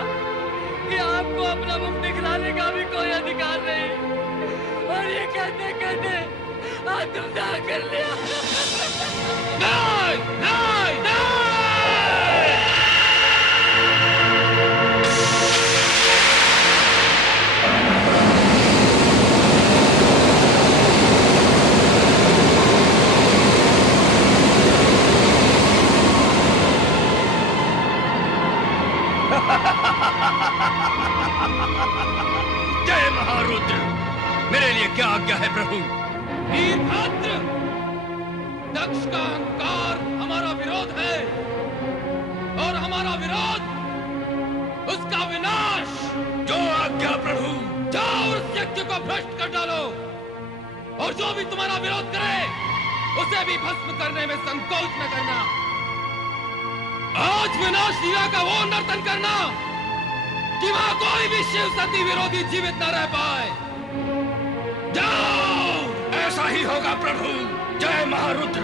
कि आपको अपना मुख दिखलाने का भी कोई अधिकार नहीं, और ये कहते कहते आत्मदाह कर लिया। नहीं, नहीं, नहीं! जय महारुद्र, मेरे लिए क्या आज्ञा है प्रभु? वीरभद्र, दक्ष का अहंकार हमारा विरोध है, और हमारा विरोध उसका विनाश। जो आज्ञा प्रभु। जाओ उस यज्ञ को भ्रष्ट कर डालो, और जो भी तुम्हारा विरोध करे उसे भी भस्म करने में संकोच न करना। आज विनाश लीला का वो नर्तन करना कि वहां कोई भी शिव सती विरोधी जीवित न रह पाए। जाओ, ऐसा ही होगा प्रभु। जय महारुद्र।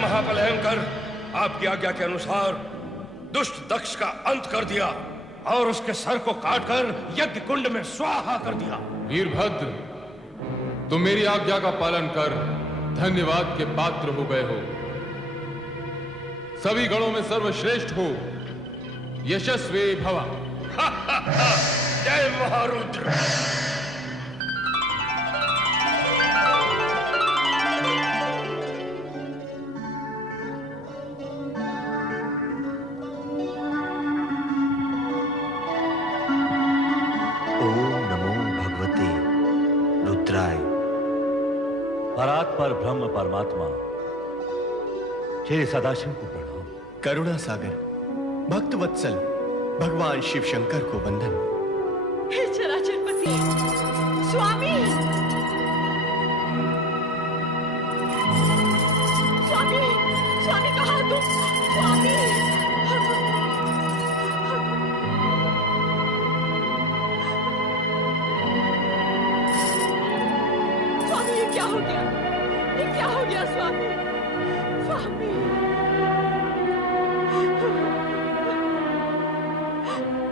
महाबलयंकर, आपकी आज्ञा के अनुसार दुष्ट दक्ष का अंत कर दिया और उसके सर को काटकर यज्ञ कुंड में स्वाहा कर दिया। वीरभद्र, तुम मेरी आज्ञा का पालन कर धन्यवाद के पात्र हो गए हो। सभी गणों में सर्वश्रेष्ठ हो, यशस्वी भवा। जय महारुद्र। परात्पर ब्रह्म परमात्मा श्री सदाशिव को प्रणाम। करुणा सागर, भक्त वत्सल, भगवान शिव शंकर को वंदन। हे चराचरपति स्वामी, स्वामी, स्वामी कहाँ तुम? स्वामी, स्वामी ये क्या हो गया? ये क्या हो गया स्वामी? स्वामी,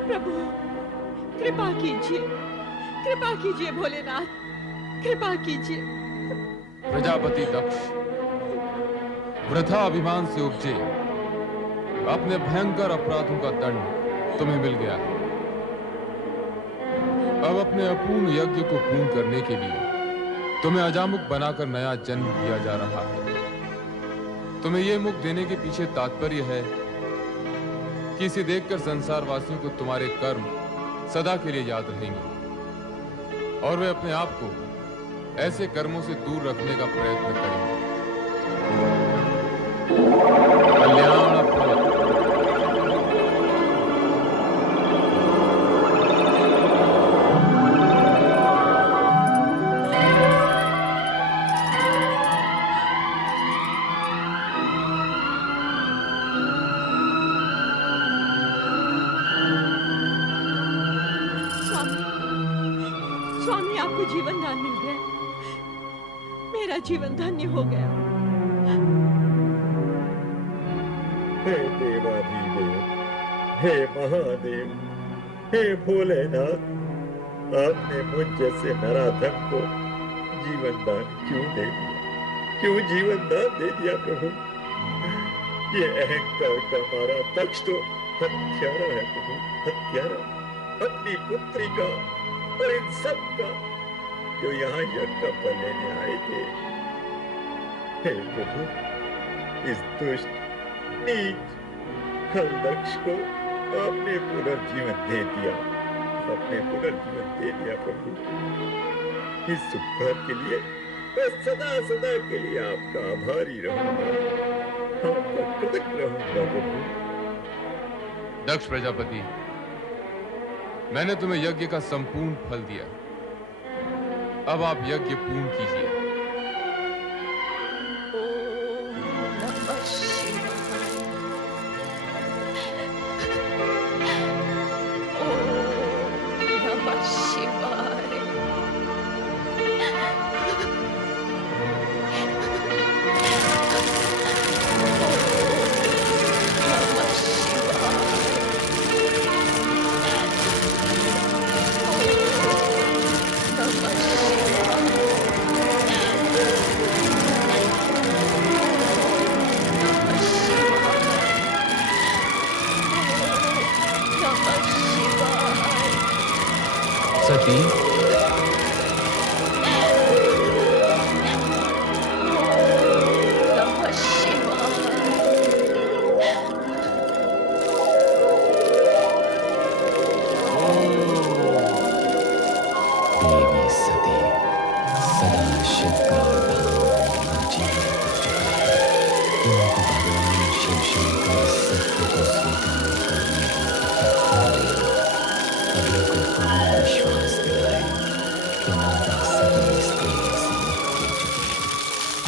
प्रभु कृपा कीजिए, कृपा कीजिए भोलेनाथ, कृपा कीजिए। प्रजापति दक्ष, वृथा अभिमान से उपजे अपने भयंकर अपराधों का दंड तुम्हें मिल गया है। अब अपने अपूर्ण यज्ञ को पूर्ण करने के लिए तुम्हें अजामुख बनाकर नया जन्म दिया जा रहा है। तुम्हें यह मुख देने के पीछे तात्पर्य है कि इसे देखकर संसार वासियों को तुम्हारे कर्म सदा के लिए याद रहेंगे और वे अपने आप को ऐसे कर्मों से दूर रखने का प्रयत्न करेंगे। कल्याणप्रद। स्वामी आपको जीवन दान मिल गया, मेरा जीवन धन्य हो गया। हे देवाधिदेव, हे महादेव, हे भोलेनाथ, आपने मुझ जैसे नराधम को जीवन दान क्यों दे दिया? क्यों जीवन दान दे दिया प्रभु? ये अहंकार का मारा दक्ष तो हत्यारा है प्रभु, हत्यारा। अपनी पुत्री का और इन सब का जो यहाँ यज्ञ का फल लेने आए थे। हे प्रभु, इस दुष्ट नीच खल दक्ष को आपने पुनर्जीवन दे दिया, आपने पुनर्जीवन दे दिया प्रभु। इस उपकार के लिए मैं सदा सदा के लिए आपका आभारी रहूंगा, आपका कृतज्ञ रहूंगा प्रभु। दक्ष प्रजापति, मैंने तुम्हें यज्ञ का संपूर्ण फल दिया। अब आप यज्ञ पूर्ण कीजिए। सती, देवी सती सदा शिव का निर्जीव उनको भगवान शिव शंकर सत्य को स्वीकार करने सभी को पूर्ण विश्वास दिलाए कि माता सती स्त्री से मुक्त हो चुकी है।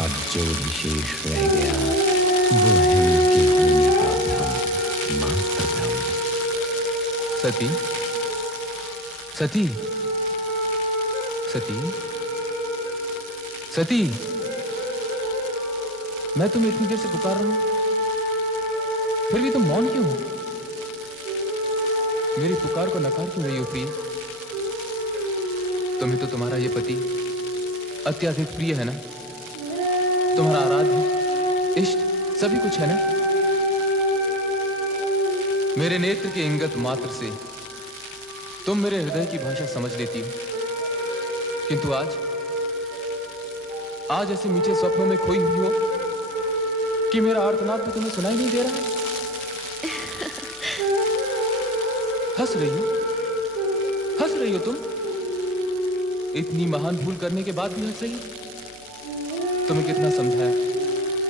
अब जो विशेष रह गया वो है उनके होने का भ्रम, मात्र भ्रम। सती, सती, सती, सती, मैं तुम्हें इतनी देर से पुकार रहा हूं, फिर भी तुम मौन क्यों हो? मेरी पुकार को नकार क्यों रही हो प्रिय? तुम्हें तो तुम्हारा ये पति अत्यधिक प्रिय है ना? तुम्हारा आराध्य इष्ट सभी कुछ है ना? मेरे नेत्र के इंगत मात्र से तुम मेरे हृदय की भाषा समझ लेती हो, किंतु आज ऐसे मीठे स्वप्नों में खोई हुई हो कि मेरा आर्तनाद भी तुम्हें सुनाई नहीं दे रहा है। हंस रही हो तुम? इतनी महान भूल करने के बाद भी हंस रही हो? तुम्हें कितना समझाया,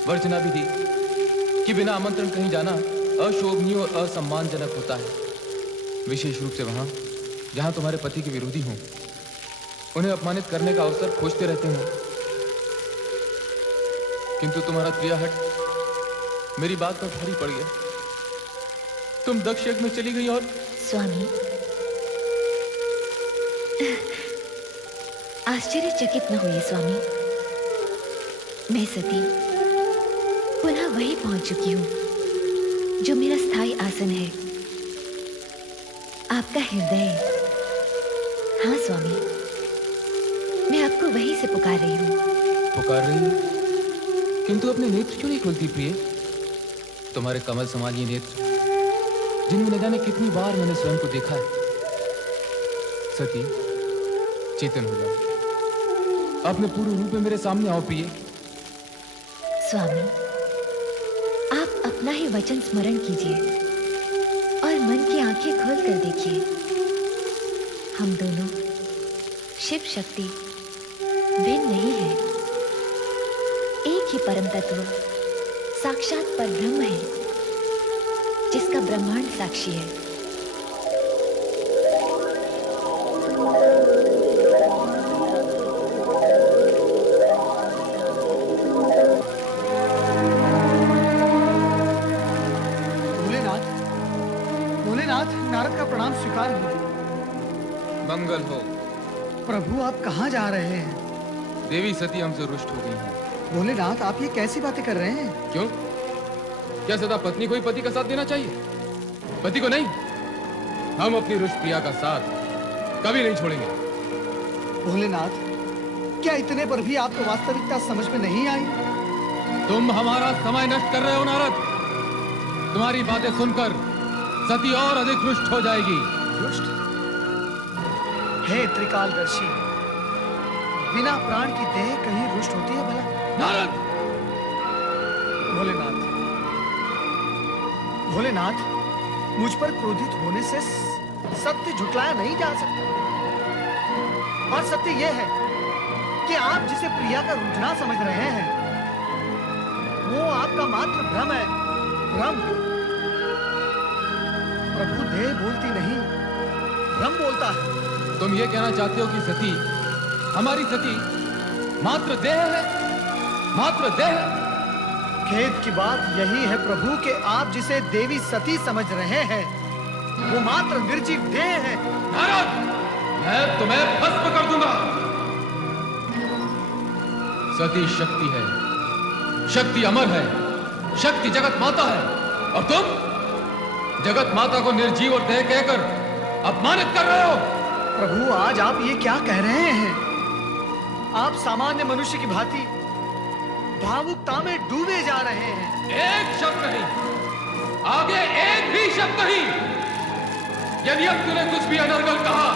वर्जना भी दी कि बिना आमंत्रण कहीं जाना अशोभनीय और असम्मानजनक होता है, विशेष रूप से वहां जहां तुम्हारे पति के विरोधी हों, उन्हें अपमानित करने का अवसर खोजते रहते हो। किंतु तुम्हारा क्रियाहट मेरी बात पर भारी पड़ गया। तुम दक्ष यज्ञ में चली गई और स्वामी, आश्चर्यचकित न होइए स्वामी। मैं सती पुनः वही पहुंच चुकी हूं जो मेरा स्थायी आसन है, आपका हृदय। हाँ स्वामी, मैं आपको वहीं से पुकार रही हूँ। पुकार रही हूँ, किंतु अपने नेत्र क्यों नहीं खोलती प्रिय? तुम्हारे कमल समान ये नेत्र, जिनमें न जाने कितनी बार मैंने स्वयं को देखा है। सती, चेतन हो जाओ, अपने पूर्ण रूप में मेरे सामने आओ प्रिय। स्वामी, आप अपना ही वचन स्मरण कीजिए और मन की आंखें खोल कर देखिए। हम दोनों शिव शक्ति भिन्न नहीं है, एक ही परम तत्व साक्षात परब्रह्म है, जिसका ब्रह्मांड साक्षी है। भोलेनाथ, नारद का प्रणाम स्वीकार हो। मंगल हो। प्रभु, आप कहाँ जा रहे हैं? देवी सती हमसे रुष्ट हो गई है। भोलेनाथ, आप ये कैसी बातें कर रहे हैं? क्यों? क्या सदा पत्नी को ही पति का साथ देना चाहिए, पति को नहीं? हम अपनी रुष्ट प्रिया का साथ कभी नहीं छोड़ेंगे। भोलेनाथ, क्या इतने पर भी आपको वास्तविकता समझ में नहीं आई? तुम हमारा समय नष्ट कर रहे हो नारद। तुम्हारी बातें सुनकर सती और अधिक रुष्ट हो जाएगी। रुष्ट? हे त्रिकालदर्शी, बिना प्राण की देह कहीं रुष्ट होती है भला? नारद! भोलेनाथ, भोलेनाथ, मुझ पर क्रोधित होने से सत्य झुटलाया नहीं जा सकता। और सत्य यह है कि आप जिसे प्रिया का रुझान समझ रहे हैं, वो आपका मात्र भ्रम है। भ्रम। प्रभु देह बोलती नहीं, भ्रम बोलता है। तुम ये कहना चाहते हो कि सती, हमारी सती मात्र देह है? मात्र देह? खेद की बात यही है प्रभु कि आप जिसे देवी सती समझ रहे हैं, वो मात्र निर्जीव देह है। नारद, मैं तुम्हें भस्म कर दूंगा। सती शक्ति है, शक्ति अमर है, शक्ति जगत माता है, और तुम जगत माता को निर्जीव और देह कहकर अपमानित कर रहे हो। प्रभु, आज आप ये क्या कह रहे हैं? आप सामान्य मनुष्य की भांति भावुकता में डूबे जा रहे हैं। एक शब्द नहीं, आगे एक भी शब्द नहीं। यदि अब तूने कुछ भी अनर्गल कहा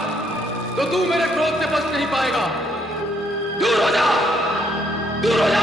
तो तू मेरे क्रोध से बच नहीं पाएगा। दूर हो जा, दूर हो जा।